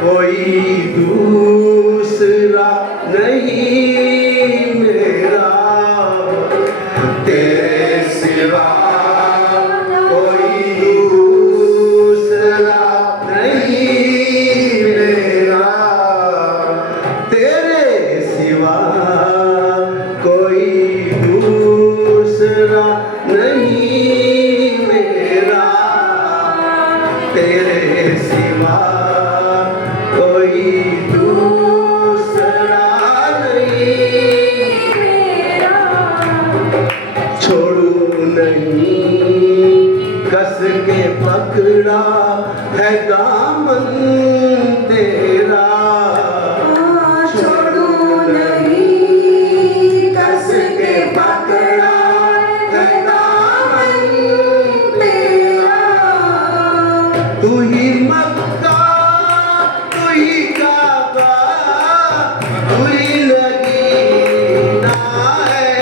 कोई दूसरा नहीं मेरा। तेरे सिवा कोई दूसरा नहीं मेरा। तेरे सिवा कोई दूसरा नहीं मेरा। तेरे सिवा कोई दूसरा नहीं मेरा। छोड़ू नहीं कस के पकड़ा है दामन तेरा। छोड़ू नहीं कस के पकड़ा है दामन तेरा। तू ही मक्का, तू ही काबा, तू ही नगीना है।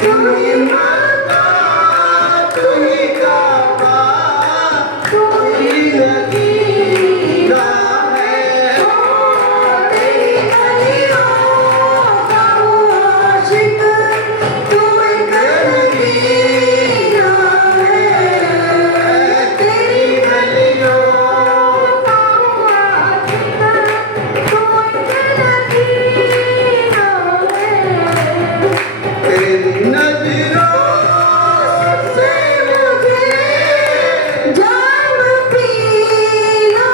तू ही मक्का, तू ही काबा, तू ही नगीना है। तेरी गलियों का हूँ आशिक, तू एक नगीना है। तेरी गलियों का हूँ आशिक, तू एक नगीना है। तेरी नजरों से मुझे जाम पीना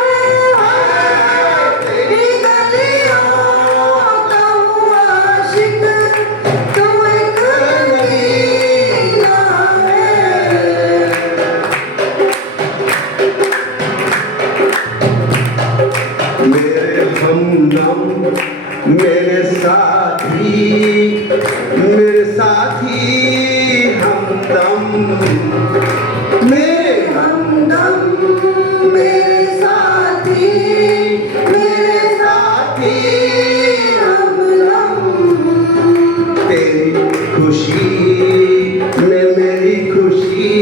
है। तेरी गलियों का हूँ आशिक, तू एक नगीना है। मेरे हमदम, मेरे साथी, मेरे साथी हमदम। मेरे हमदम मेरे साथी, मेरे साथी हमदम। तेरी खुशी में मेरी खुशी,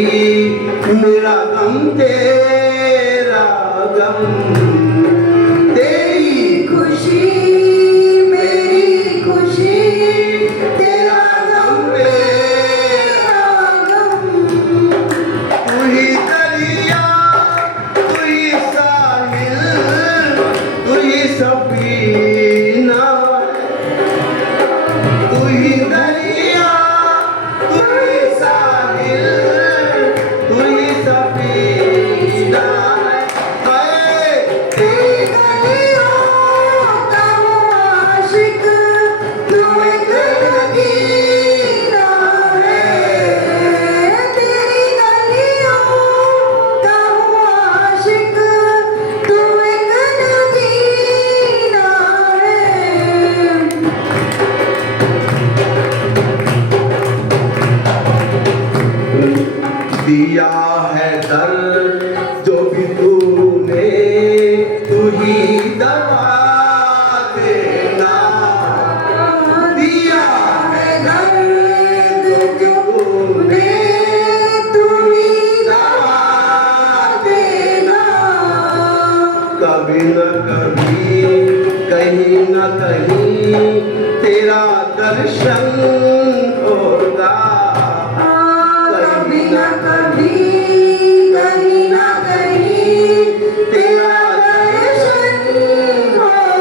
मेरा गम तेरा गम। तेरी खुशी मेरी खुशी, तेरा गम मेरा गम। तू ही दरिया, तू ही साहिल, तू ही सफीना। तू ही दरिया, तू ही साहिल, तू ही सफीना। हाय तेरी गलियों का हूँ आशिक, तू एक नगीना है। तेरी गलियों का हूँ आशिक, तू एक नगीना है। दिया है दर्द जो भी तूने, तू ही दवा देना। दिया है दर्द जो तूने, तू ही दवा देना। कभी न कभी, कहीं न कहीं तेरा दर्शन होगा। कभी न कभी, कहीं न कहीं तेरा दर्शन होगा।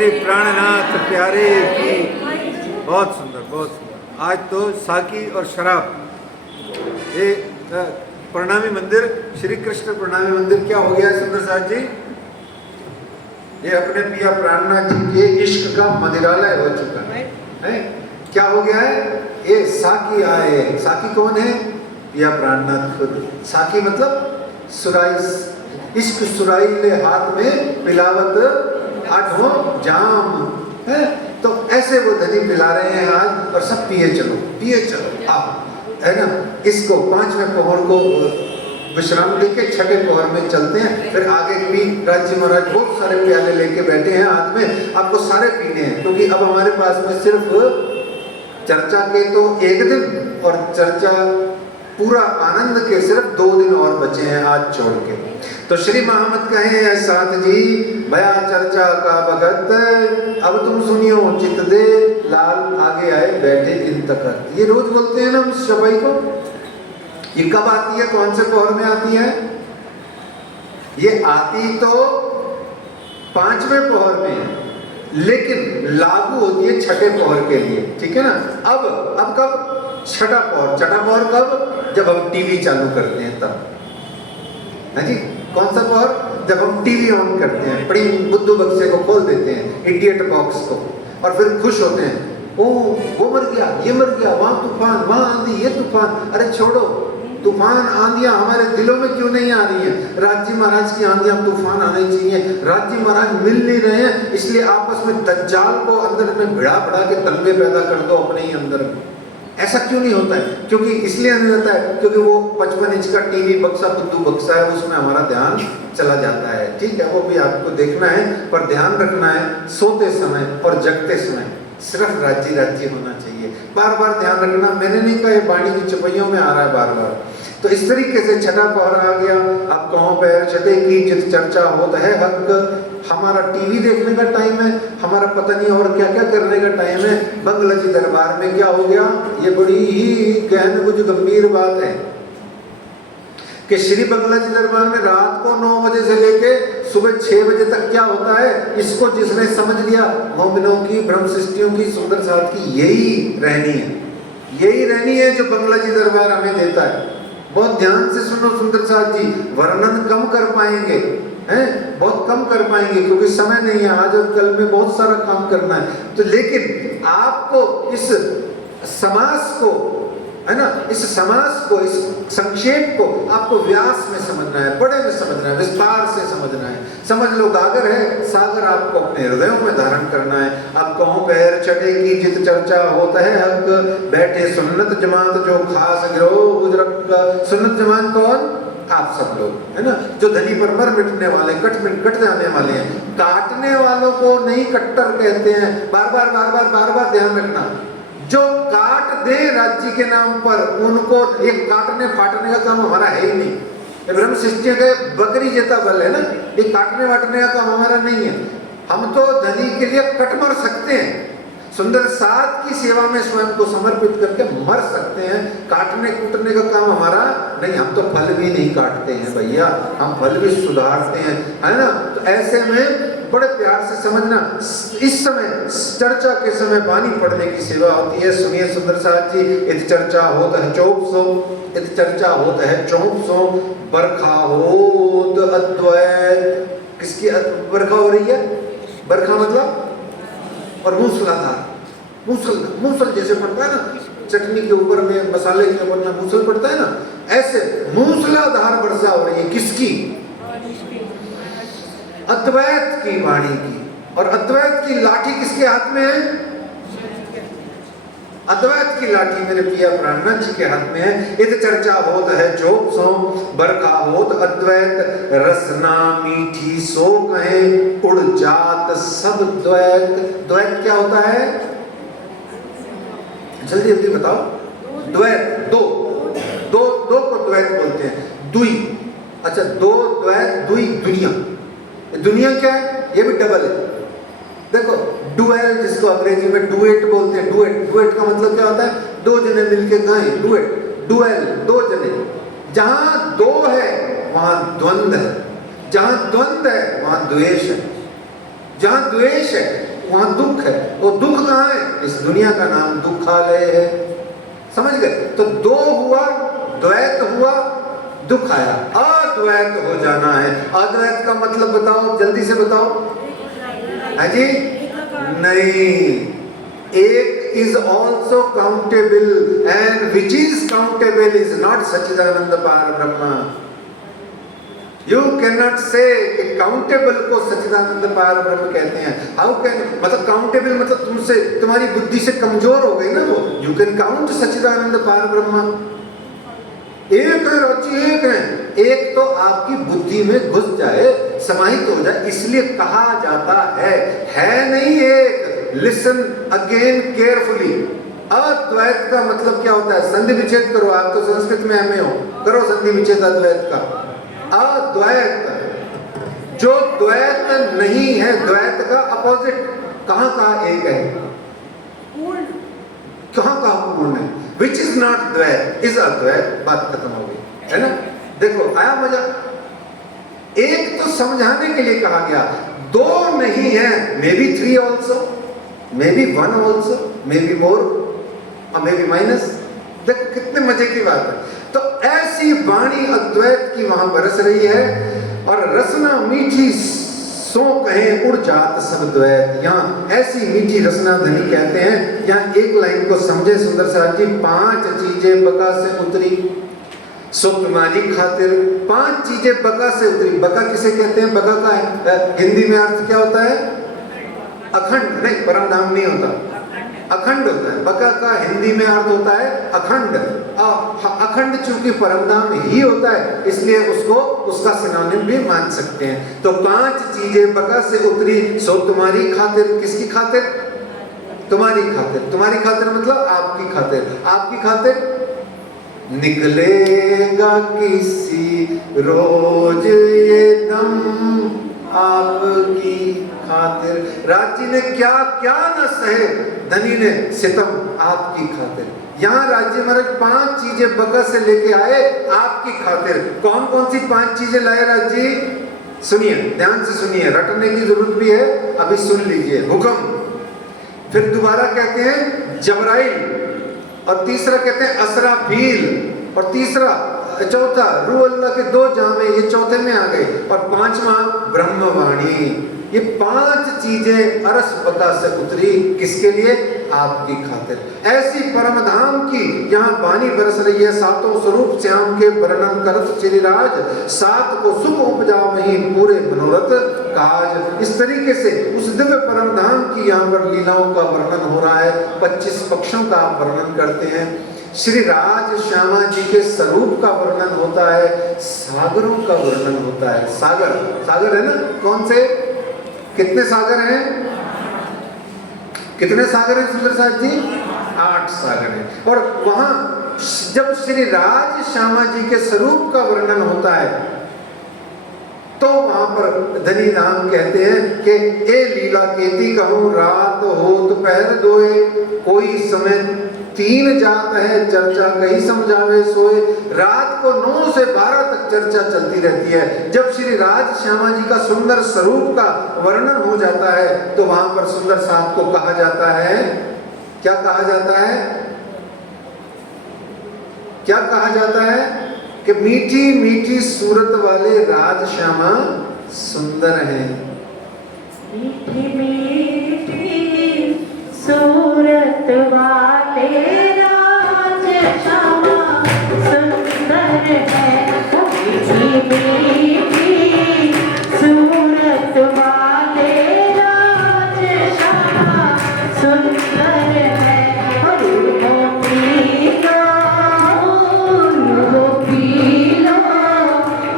श्री प्राणनाथ प्यारे की। बहुत सुंदर, बहुत सुंदर। आज तो साकी और शराब, ये प्रणामी मंदिर, श्री कृष्ण प्रणामी मंदिर क्या हो गया है सुंदर साथ जी? ये अपने पिया प्राणनाथ जी के इश्क का मदिरालय हो चुका है। क्या हो गया है? ये साकी आए। साकी कौन है? पिया प्राणनाथ खुद। साकी मतलब सुराई, इश्क सुराई ले हाथ में पिलावत आठों जाम है। तो ऐसे वो धनी पिला रहे हैं आज, और सब पिए चलो, पिए चलो आप, है ना। इसको 5वें पहर को विश्राम लेके 6ठे पहर में चलते हैं। फिर आगे भी राज्य महाराज बहुत सारे प्याले लेके बैठे हैं हाथ में, आपको सारे पीने हैं। क्योंकि अब हमारे पास में सिर्फ चर्चा के तो 1 दिन और चर्चा पूरा आनंद के सिर्फ 2 दिन और बचे हैं आज छोड़ के। तो श्री महामत कहे साथ जी, भया चर्चा का भगत, अब तुम सुनियो चित दे, लाल आगे आए बैठे इन तक। ये रोज बोलते हैं ना उस शबाई को। ये कब आती है, कौन से पहर में आती है? ये आती तो 5वें पहर में है, लेकिन लागू होती है 6ठे पहर के लिए, ठीक है ना। अब कब? 6ठा पहर। 6ठा पहर कब? जब हम टीवी चालू करते हैं तब, है जी। कौन सा पहर? जब हम टीवी ऑन करते हैं, बड़ी बुद्धू बक्से को खोल देते हैं, इडियट बॉक्स को, और फिर खुश होते हैं, ओ वो मर गया, ये मर गया, वहां तूफान, वहां आंधी, ये तूफान। अरे छोड़ो, तूफान आंधियां हमारे दिलों में क्यों नहीं आ रही हैं? राज्य महाराज की आंधियां तूफान आने चाहिए। राज्य महाराज मिल नहीं रहे हैं, इसलिए आपस में दज्जाल को अंदर में भिड़ा के दंगे पैदा कर दो अपने ही अंदर। ऐसा क्यों नहीं होता है? क्योंकि इसलिए नहीं होता है क्योंकि वो 55 इंच का टीवी बक्सा, बुद्धू बक्सा है, उसमें हमारा ध्यान चला जाता है। ठीक है, वो भी आपको देखना है, पर ध्यान रखना है सोते समय और जगते समय सिर्फ राज्य राज्य होना चाहिए। बार बार ध्यान रखना, मैंने नहीं कहा, ये वाणी की चपैयों में आ रहा है बार बार। तो इस तरीके से 6ठा पहर आ गया। अब कहों पैर छठे की जित चर्चा होता है हक। हमारा टीवी देखने का टाइम है, हमारा पता नहीं और क्या क्या करने का टाइम है। बंगला जी दरबार में क्या हो गया? ये बड़ी ही गहन कुछ गंभीर बात है कि श्री बंगला जी दरबार में रात को 9 बजे से लेके सुबह 6 बजे तक क्या होता है, इसको जिसने समझ लिया, मोमिनों की, ब्रह्म सृष्टियों की, सुंदर साथ की यही रहनी है। यही रहनी है जो बंगला जी दरबार हमें देता है। बहुत ध्यान से सुनो सुंदर साथ जी, वर्णन कम कर पाएंगे, हैं, बहुत कम कर पाएंगे क्योंकि समय नहीं है, आज और कल में बहुत सारा काम करना है। तो लेकिन आपको इस समास को, है ना, इस समास को, इस संक्षेप को आपको व्यास में समझना है, बड़े में समझना है, विस्तार से समझना है। समझ लो गागर है, सागर आपको अपने हृदयों में धारण करना है। अब कहों पैर छठे की जित चर्चा होता है हक, बैठे सुन्नत जमात जो खास गिरोह बुजुर्ग। सुन्नत जमात कौन? आप सब लोग, है ना, जो धनी पर मर मिटने वाले, कट जाने वाले हैं। काटने वालों को नहीं कट्टर कहते हैं। बार बार ध्यान रखना, जो काट दे राज्य के नाम पर, उनको ये काटने फाटने का काम हमारा है ही नहीं। ब्रह्म सृष्टि के बकरी जेता बल है ना, ये काटने वाटने का काम हमारा नहीं है। हम तो धनी के लिए कट मर सकते हैं, सुंदर साथ की सेवा में स्वयं को समर्पित करके मर सकते हैं। काटने कूटने का काम हमारा नहीं। हम तो फल भी नहीं काटते हैं भैया, हम फल भी सुधारते हैं, है ना। तो ऐसे में बड़े प्यार से समझना, इस समय चर्चा के समय वाणी पढ़ने की सेवा होती है। सुनिए सुंदर साथ जी, इत चर्चा होता है 2400, इत चर्चा होता है 2400। बरखा होत अद्वैत, किसकी बरखा हो रही है? बरखा मतलब और मूसलाधार, मूसल जैसे पड़ता है ना, चटनी के ऊपर में, मसाले के ऊपर में मूसल पड़ता है ना, ऐसे मूसलाधार वर्षा हो रही है। किसकी? अद्वैत की वाणी की। और अद्वैत की लाठी किसके हाथ में है? अद्वैत की लाठी मेरे पिया प्राणनाथ जी के हाथ में है। इत चर्चा होत है जोप सो, बरखा होत अद्वैत, रसना मीठी सो कहे, उड़ जात सब द्वैत। द्वैत क्या होता है? जल्दी जल्दी बताओ। द्वैत, दो को द्वैत बोलते हैं। दुई, अच्छा, दो द्वैत, दुई दुनिया। दुनिया क्या है? ये भी डबल है। देखो, डुएल जिसको अंग्रेजी में डुएट बोलते हैं। डुएट का मतलब क्या होता है? 2 जने मिलके गाएं, डुएट। डुएल 2 जने। जहां 2 है वहां द्वंद्व है, जहां द्वंद्व है वहां द्वेष है, जहां द्वेष है वहां दुख है। वो दुख कहाँ है? इस दुनिया का नाम दुखालय है। समझ गए? तो दो हुआ, द्वैत हुआ, दुख आया, अद्वैत हो जाना है। अद्वैत का मतलब बताओ, जल्दी से बताओ। है जी? नहीं, एक is also countable and which is countable is not सच्चिदानंद पार ब्रह्म। You can not say countable को सच्चिदानंद पार ब्रह्म कहते हैं। हाउ कैन, मतलब काउंटेबल मतलब तुमसे, तुम्हारी बुद्धि से कमजोर हो गई ना वो। यू कैन काउंट सच्चिदानंद पार ब्रह्म। एक है रची, एक है, एक तो आपकी बुद्धि में घुस जाए, समाहित हो जाए, इसलिए कहा जाता है नहीं एक। Listen again carefully. अद्वैत का मतलब क्या होता है? संधि विच्छेद करो, आप तो संस्कृत में एमए हो, करो संधि विच्छेद अद्वैत का। अद्वैत, जो द्वैत नहीं है, द्वैत का अपोजिट कहां कहा एक है, कहां कहा पूर्ण है, विच इज नॉट द्वैत इज अद्वैत। बात खत्म हो गई, है ना? देखो आया मजा? एक तो समझाने के लिए कहा गया, दो नहीं है, may be 3 also, may be 1 also, may be more और मे बी माइनस। देखो कितने मजे की बात है। तो ऐसी वाणी अद्वैत की वहां बरस रही है, और रसना मीठी सो कहें उड़ जात सब द्वैत। यहाँ ऐसी मीठी रसना धनी कहते हैं। यहाँ एक लाइन को समझे सुंदर साथ जी, 5 चीजें बका से उतरी सो तुम्हारी खातिर। 5 चीजें बका से उतरी। बका किसे कहते हैं? बका का हिंदी में अर्थ क्या होता है? अखंड। नहीं, परम धाम नहीं होता, अखंड होता है। बका का हिंदी में अर्थ होता है अखंड। अखंड चूंकि परमधाम ही होता है, इसलिए उसको उसका सिनोनिम भी मान सकते हैं। तो 5 चीजें बका से उतरी सो तुम्हारी खातिर। किसकी खातिर? तुम्हारी खातिर। तुम्हारी खातिर मतलब आपकी खातिर। आपकी खातिर निकलेगा किसी रोज ये दम आपकी खातिर। राज जी ने क्या क्या न सहे, धनी ने सितम आपकी खातिर। यहाँ राज्य महाराज 5 चीजें बका से लेके आए आपकी खातिर। कौन कौन सी 5 चीजें लाए राज जी? सुनिए, ध्यान से सुनिए, रटने की जरूरत भी है, अभी सुन लीजिए। हुक्म, फिर दोबारा कहते हैं जबराइल, और तीसरा कहते हैं असराफील, और तीसरा चौथा रू अल्लाह के 2 जामे, ये चौथे में आ गए, और 5वां ब्रह्मवाणी। ये 5 चीजें अरस बका से उतरी, किसके लिए? आपकी खातिर। ऐसी परमधाम की यहाँ वाणी बरस रही है। 7 स्वरूप श्याम के वर्णन करत श्रीराज, 7 को सुख उपजाओ नहीं पूरे मनोरथ काज। इस तरीके से उस दिव्य परमधाम की यहाँ पर लीलाओं का वर्णन हो रहा है। 25 पक्षों का वर्णन करते हैं। श्री राज श्यामा जी के स्वरूप का वर्णन होता है, सागरों का वर्णन होता है। सागर, सागर है ना? कौन से? कितने सागर हैं? कितने सागर हैं सुंदर साथ जी? 8 सागर हैं। और वहां जब श्री राज श्यामा जी के स्वरूप का वर्णन होता है, तो वहां पर धनी राम कहते हैं कि ए लीला केती कहूं रात हो दोपहर दोए, कोई समय 3 जात है चर्चा कहीं समझावे सोए। रात को 9 से 12 तक चर्चा चलती रहती है। जब श्री राज श्यामा जी का सुंदर स्वरूप का वर्णन हो जाता है, तो वहां पर सुंदर साथ को कहा जाता है, क्या कहा जाता है? क्या कहा जाता है? कि मीठी मीठी सूरत वाले राज श्यामा सुंदर हैं। मीठी मीठी सूरत वाले राज श्यामा सुंदर है। मीठी मीठी सूरत वाले राज श्यामा सुंदर है।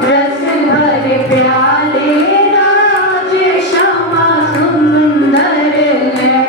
रस भर प्याले राज श्यामा सुंदर है।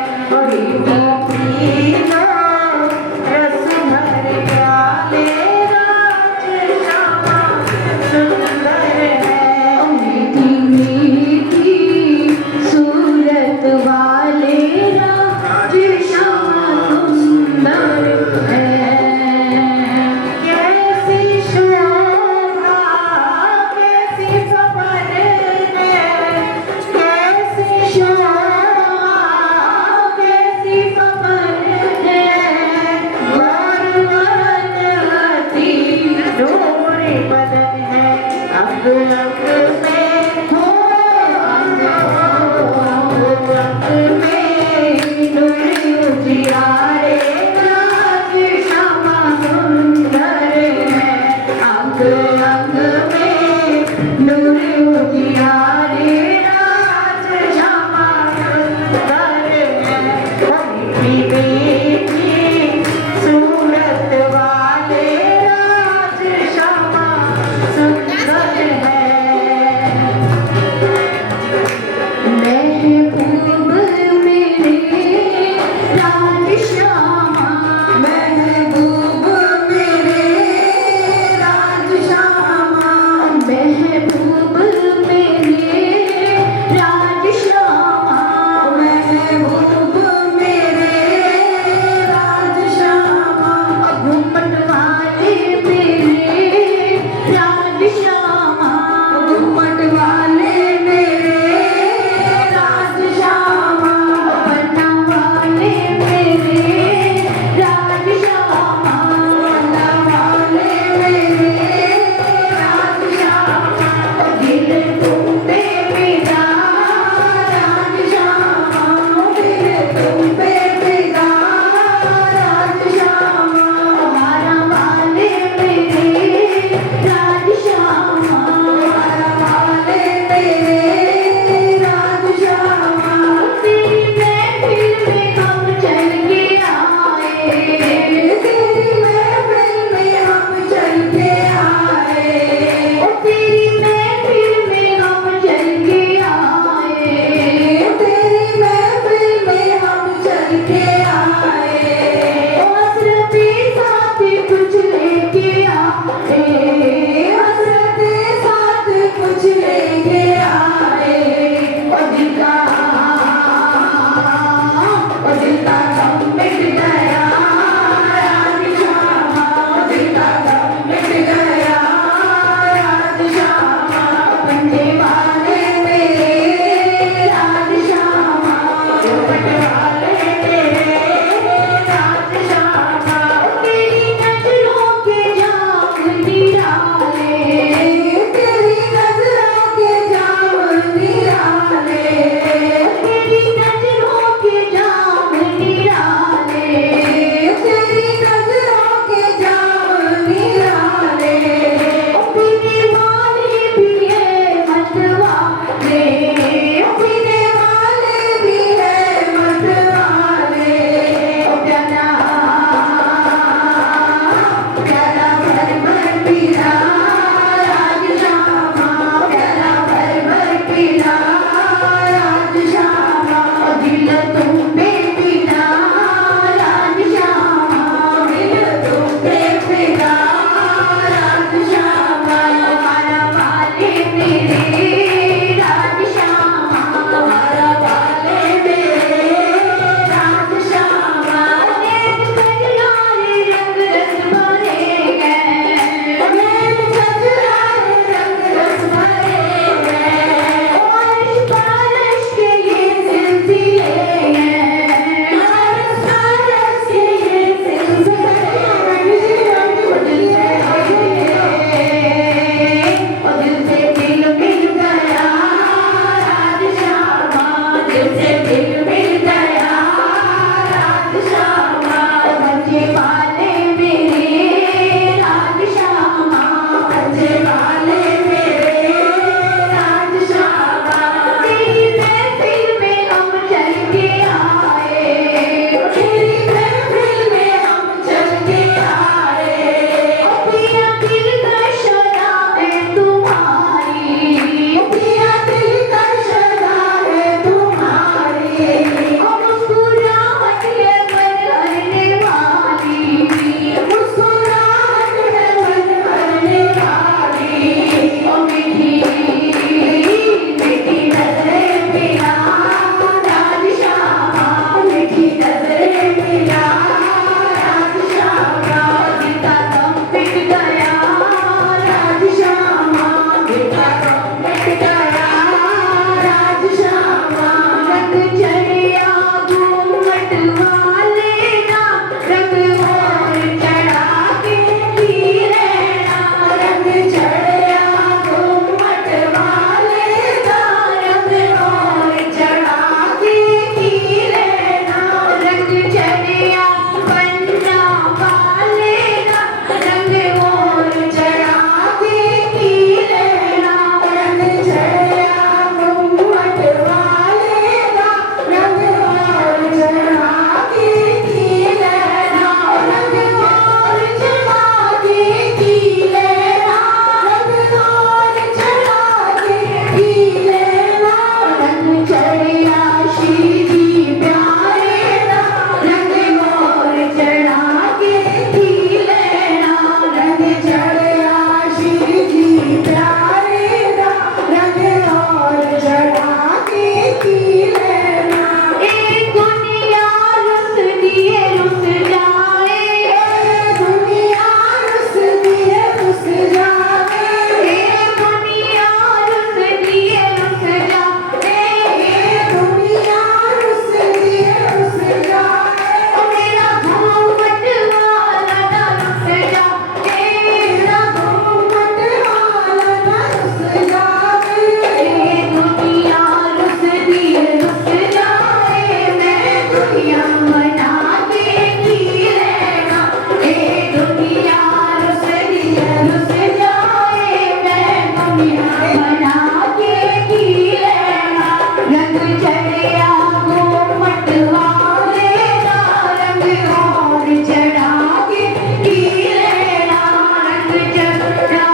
दुनिया बना के की लेना, ए दुनिया रुस जाए, मैं दुनिया बना के की लेना, रंग चढ़िया घूमट वाले का, रंग और चढ़ा के की लेना, रंग चढ़ा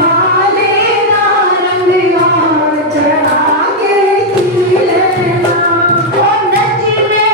वाले का, रंग और चढ़ा के की लेना। ओ नच में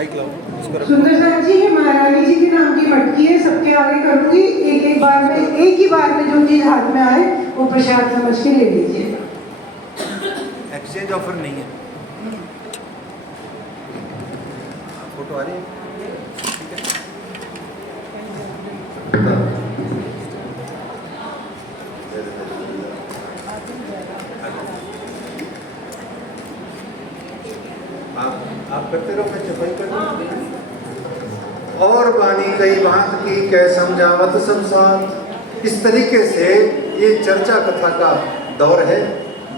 माइक लाओ उसको रखो। सुंदरलाल जी, ये महारानी जी के नाम की मटकी है, सबके आगे करूंगी। एक एक बार में, एक ही बार में जो चीज हाथ में आए वो प्रसाद समझ के ले लीजिए। एक्सचेंज ऑफर नहीं है। फोटो आ रही है? आप करते रहो, मैं चपाई कर दूं। और बानी कई बात की कै समझावत संसार। इस तरीके से ये चर्चा कथा का दौर है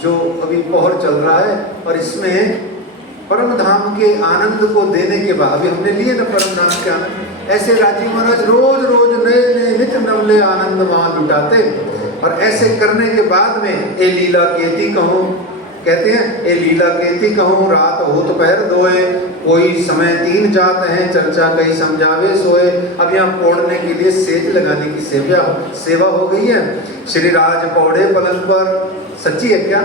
जो अभी पौहर चल रहा है, और इसमें परम धाम के आनंद को देने के बाद, अभी हमने लिए ना परम धाम के आनंद, ऐसे राजी महाराज रोज रोज नए नए नित्य नवले आनंद वहां लुटाते। और ऐसे करने के बाद में ए लीला केती कहूँ, कहते हैं ए लीला केती कहूँ, रात हो दोपहर दोए, कोई समय तीन जात हैं, चर्चा कई समझावे सोए। अब यहाँ पौड़ने के लिए सेज लगाने की सेवा हो गई है। श्री राज पौड़े पलंग पर, सच्ची है क्या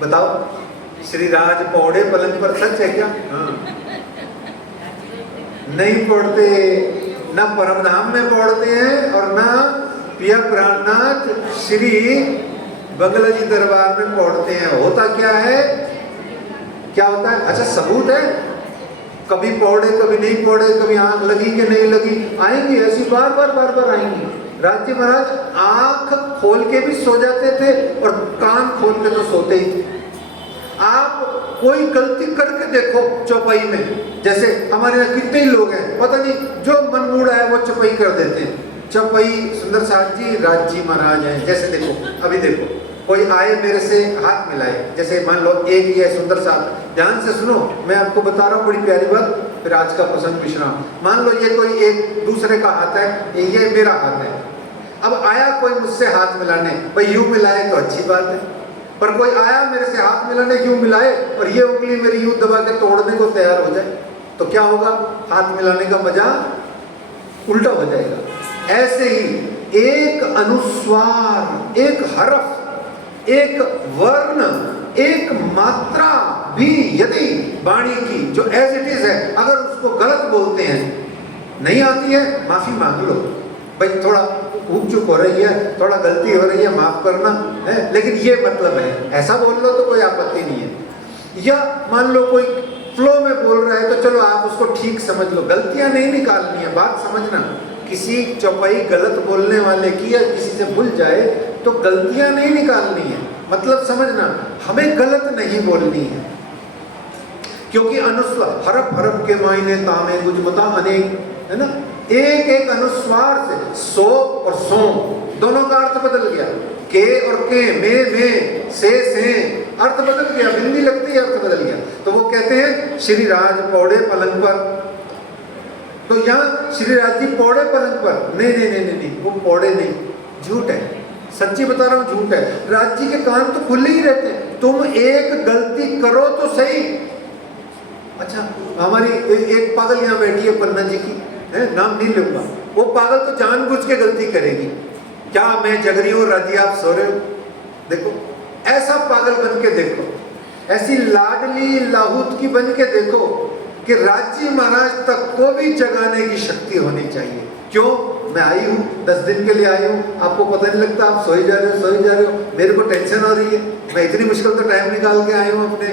बताओ? श्री राज पौड़े पलंग पर सच है क्या? हाँ। नहीं पौड़ते, ना परम धाम में पौड़ते हैं और ना पिया प्राणनाथ श्री बंगला जी दरबार में पौड़ते हैं। होता क्या है, क्या होता है? अच्छा सबूत है, कभी पौड़े कभी नहीं पौड़े, कभी आंख लगी कि नहीं लगी, आएंगी ऐसी बार बार आएंगी। राज्य महाराज आंख खोल के भी सो जाते थे और कान खोल के तो सोते ही थे। आप कोई गलती करके देखो चौपाई में, जैसे हमारे यहाँ कितने ही लोग हैं, पता नहीं जो मन मूड है वो चौपाई कर देते हैं। चौपाई सुंदर साथ जी राज्य महाराज हैं। जैसे देखो, अभी देखो, कोई आए मेरे से हाथ मिलाए, जैसे मान लो एक ही है सुंदर साथ, ध्यान से सुनो, मैं आपको बता रहा हूँ बड़ी प्यारी बात, फिर आज का प्रसंग विश्राम। मान लो ये कोई एक दूसरे का हाथ है, ये मेरा हाथ है। अब आया कोई मुझसे हाथ मिलाने, भाई यूं मिलाए तो अच्छी बात है, पर कोई आया मेरे से हाथ मिलाने यूं मिलाए और ये उंगली मेरी यूं दबा के तोड़ने को तैयार हो जाए, तो क्या होगा? हाथ मिलाने का मजा उल्टा हो जाएगा। ऐसे ही एक अनुस्वार, एक हरफ, एक वर्ण, एक मात्रा भी यदि वाणी की जो एज इट इज है, अगर उसको गलत बोलते हैं, नहीं आती है, माफी मांग लो, भाई थोड़ा ऊप चुप हो रही है, थोड़ा गलती हो रही है, माफ करना है, लेकिन ये मतलब है, ऐसा बोल लो तो कोई आपत्ति नहीं है। या मान लो कोई फ्लो में बोल रहा है तो चलो आप उसको ठीक समझ लो, गलतियां नहीं निकालनी है। बात समझना, किसी चौपाई गलत बोलने वाले की या किसी से भूल जाए तो गलतियां नहीं निकालनी है, मतलब समझना, हमें गलत नहीं बोलनी है, क्योंकि अनुस्वार हरफ हरफ के मायने तामे गुजमता अनेक है ना। एक एक अनुस्वार से सो और सो दोनों का अर्थ बदल गया, के और के, में से अर्थ बदल गया, बिंदी लगती है अर्थ बदल गया। तो वो कहते हैं श्री राज पौड़े पलंग पर, तो यहाँ श्री राज जी पौड़े पलंग पर, नहीं, वो पौड़े नहीं, झूठ है, सच्ची बता रहा हूँ झूठ है। राज जी के कान तो खुले ही रहते हैं, तुम एक गलती करो तो सही। अच्छा हमारी एक पागल यहाँ बैठी है पन्ना जी की, है नाम नहीं लूंगा, वो पागल तो जानबूझ के गलती करेगी। क्या मैं जग रही हूँ राजी आप सो रहे हो? देखो ऐसा पागल बन के देखो, ऐसी लाडली लाहूत की बन के देखो कि राज्य महाराज तक को भी जगाने की शक्ति होनी चाहिए। क्यों? मैं आई हूँ 10 दिन के लिए आई हूँ, आपको पता नहीं लगता, आप सोई जा रहे हो, मेरे को टेंशन हो रही है, मैं इतनी मुश्किल तो टाइम निकाल के आई हूँ अपने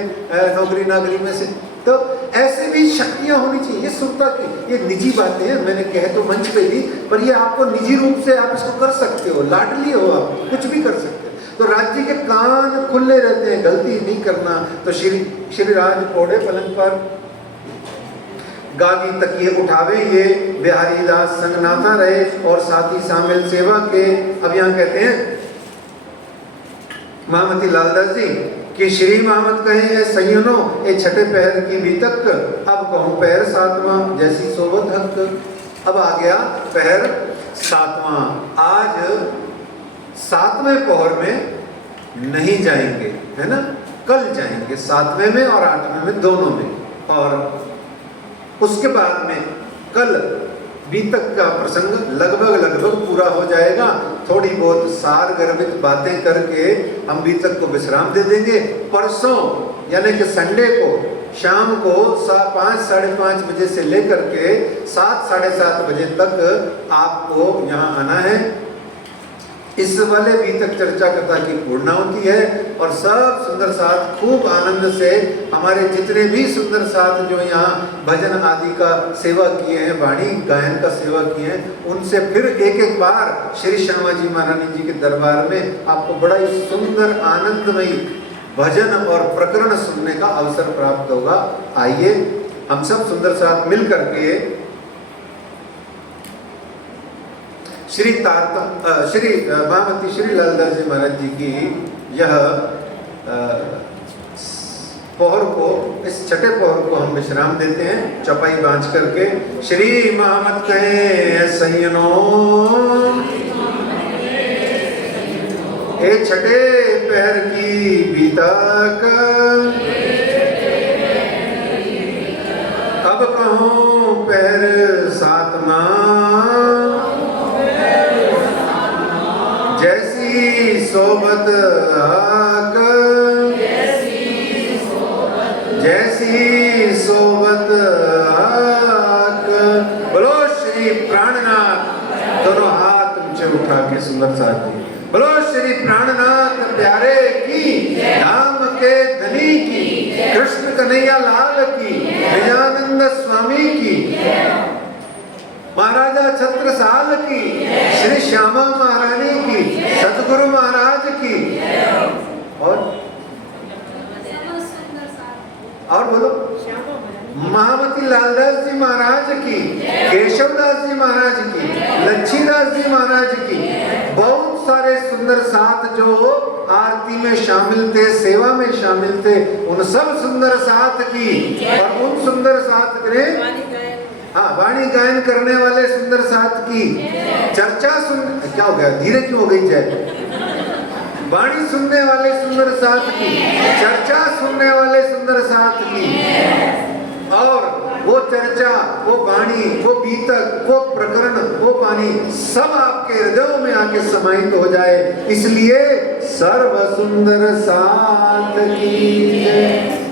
नौकरी नागरी में से। तो ऐसे भी शक्तियाँ होनी चाहिए। ये सुनता की ये निजी बातें हैं, मैंने कहे तो मंच पे दी, पर ये आपको निजी रूप से आप इसको कर सकते हो, लाडली हो आप, कुछ भी कर सकते हो। तो राज्य के कान खुले रहते हैं, गलती नहीं करना। तो श्री राज पौड़े पलंग पर गादी तकिए उठावे ये, बिहारी दास संग नाथा रहे और साथी शामिल सेवा के। अब यहाँ कहते हैं महामती लालदास जी कि श्री महामत कहे ये सैयनो ये छठे पहर की भी तक, अब कहूँ पहर सातवां जैसी सोबत हक। अब आ गया पहर सातवां, आज 7वें पहर में नहीं जाएंगे, है ना, कल जाएंगे 7वें में और 8वें में, दोनों में। और उसके बाद में कल बीतक का प्रसंग लगभग पूरा हो जाएगा। थोड़ी बहुत सार गर्भित बातें करके हम बीतक को विश्राम दे देंगे। परसों यानी कि संडे को शाम को 5 साढ़े 5 बजे से लेकर के 7 साढ़े 7 बजे तक आपको यहाँ आना है। इस वाले भी तक चर्चा कथा की पूर्णाहुति है और सब सुंदर साथ खूब आनंद से हमारे जितने भी सुंदर साथ जो यहाँ भजन आदि का सेवा किए हैं, वाणी गायन का सेवा किए हैं, उनसे फिर एक एक बार श्री श्यामा जी महारानी जी के दरबार में आपको बड़ा ही सुंदर आनंदमयी भजन और प्रकरण सुनने का अवसर प्राप्त होगा। आइए हम सब सुंदर साथ मिल करके श्री महामती श्री लालदास जी महाराज जी की यह पौहर को, इस छठे पौहर को हम विश्राम देते हैं चौपाई बांध करके। श्री महामत कहे सैयनो ए छठे पैर की बीतक, अब कहूँ पैर सातमा, जैसी सोबत आक, जैसी सोबत आक। बोलो श्री प्राणनाथ, दोनों हाथ ऊंचे उठा के सुंदर साथ जी। बोलो श्री प्राणनाथ प्यारे की, धाम के धनी की, कृष्ण कन्हैया लाल की, निजानंद स्वामी की, महाराजा छत्रसाल की, श्री श्यामा महारानी की, सतगुरु महाराज की, और बोलो महामती लालदास जी महाराज की, केशवदास जी महाराज की, लच्छीदास जी महाराज की, बहुत सारे सुंदर साथ जो आरती में शामिल थे, सेवा में शामिल थे, उन सब सुंदर साथ की, और उन सुंदर साथ ने वाणी गायन करने वाले सुंदर साथ की चर्चा सुन, क्या हो गया, धीरे क्यों हो गई जय? वाणी सुनने वाले सुंदर साथ की, चर्चा सुनने वाले सुंदर साथ की, और वो चर्चा, वो वाणी, वो बीतक, वो प्रकरण, वो वाणी सब आपके हृदयों में आके समाहित हो जाए, इसलिए सर्व सुंदर साथ की जय।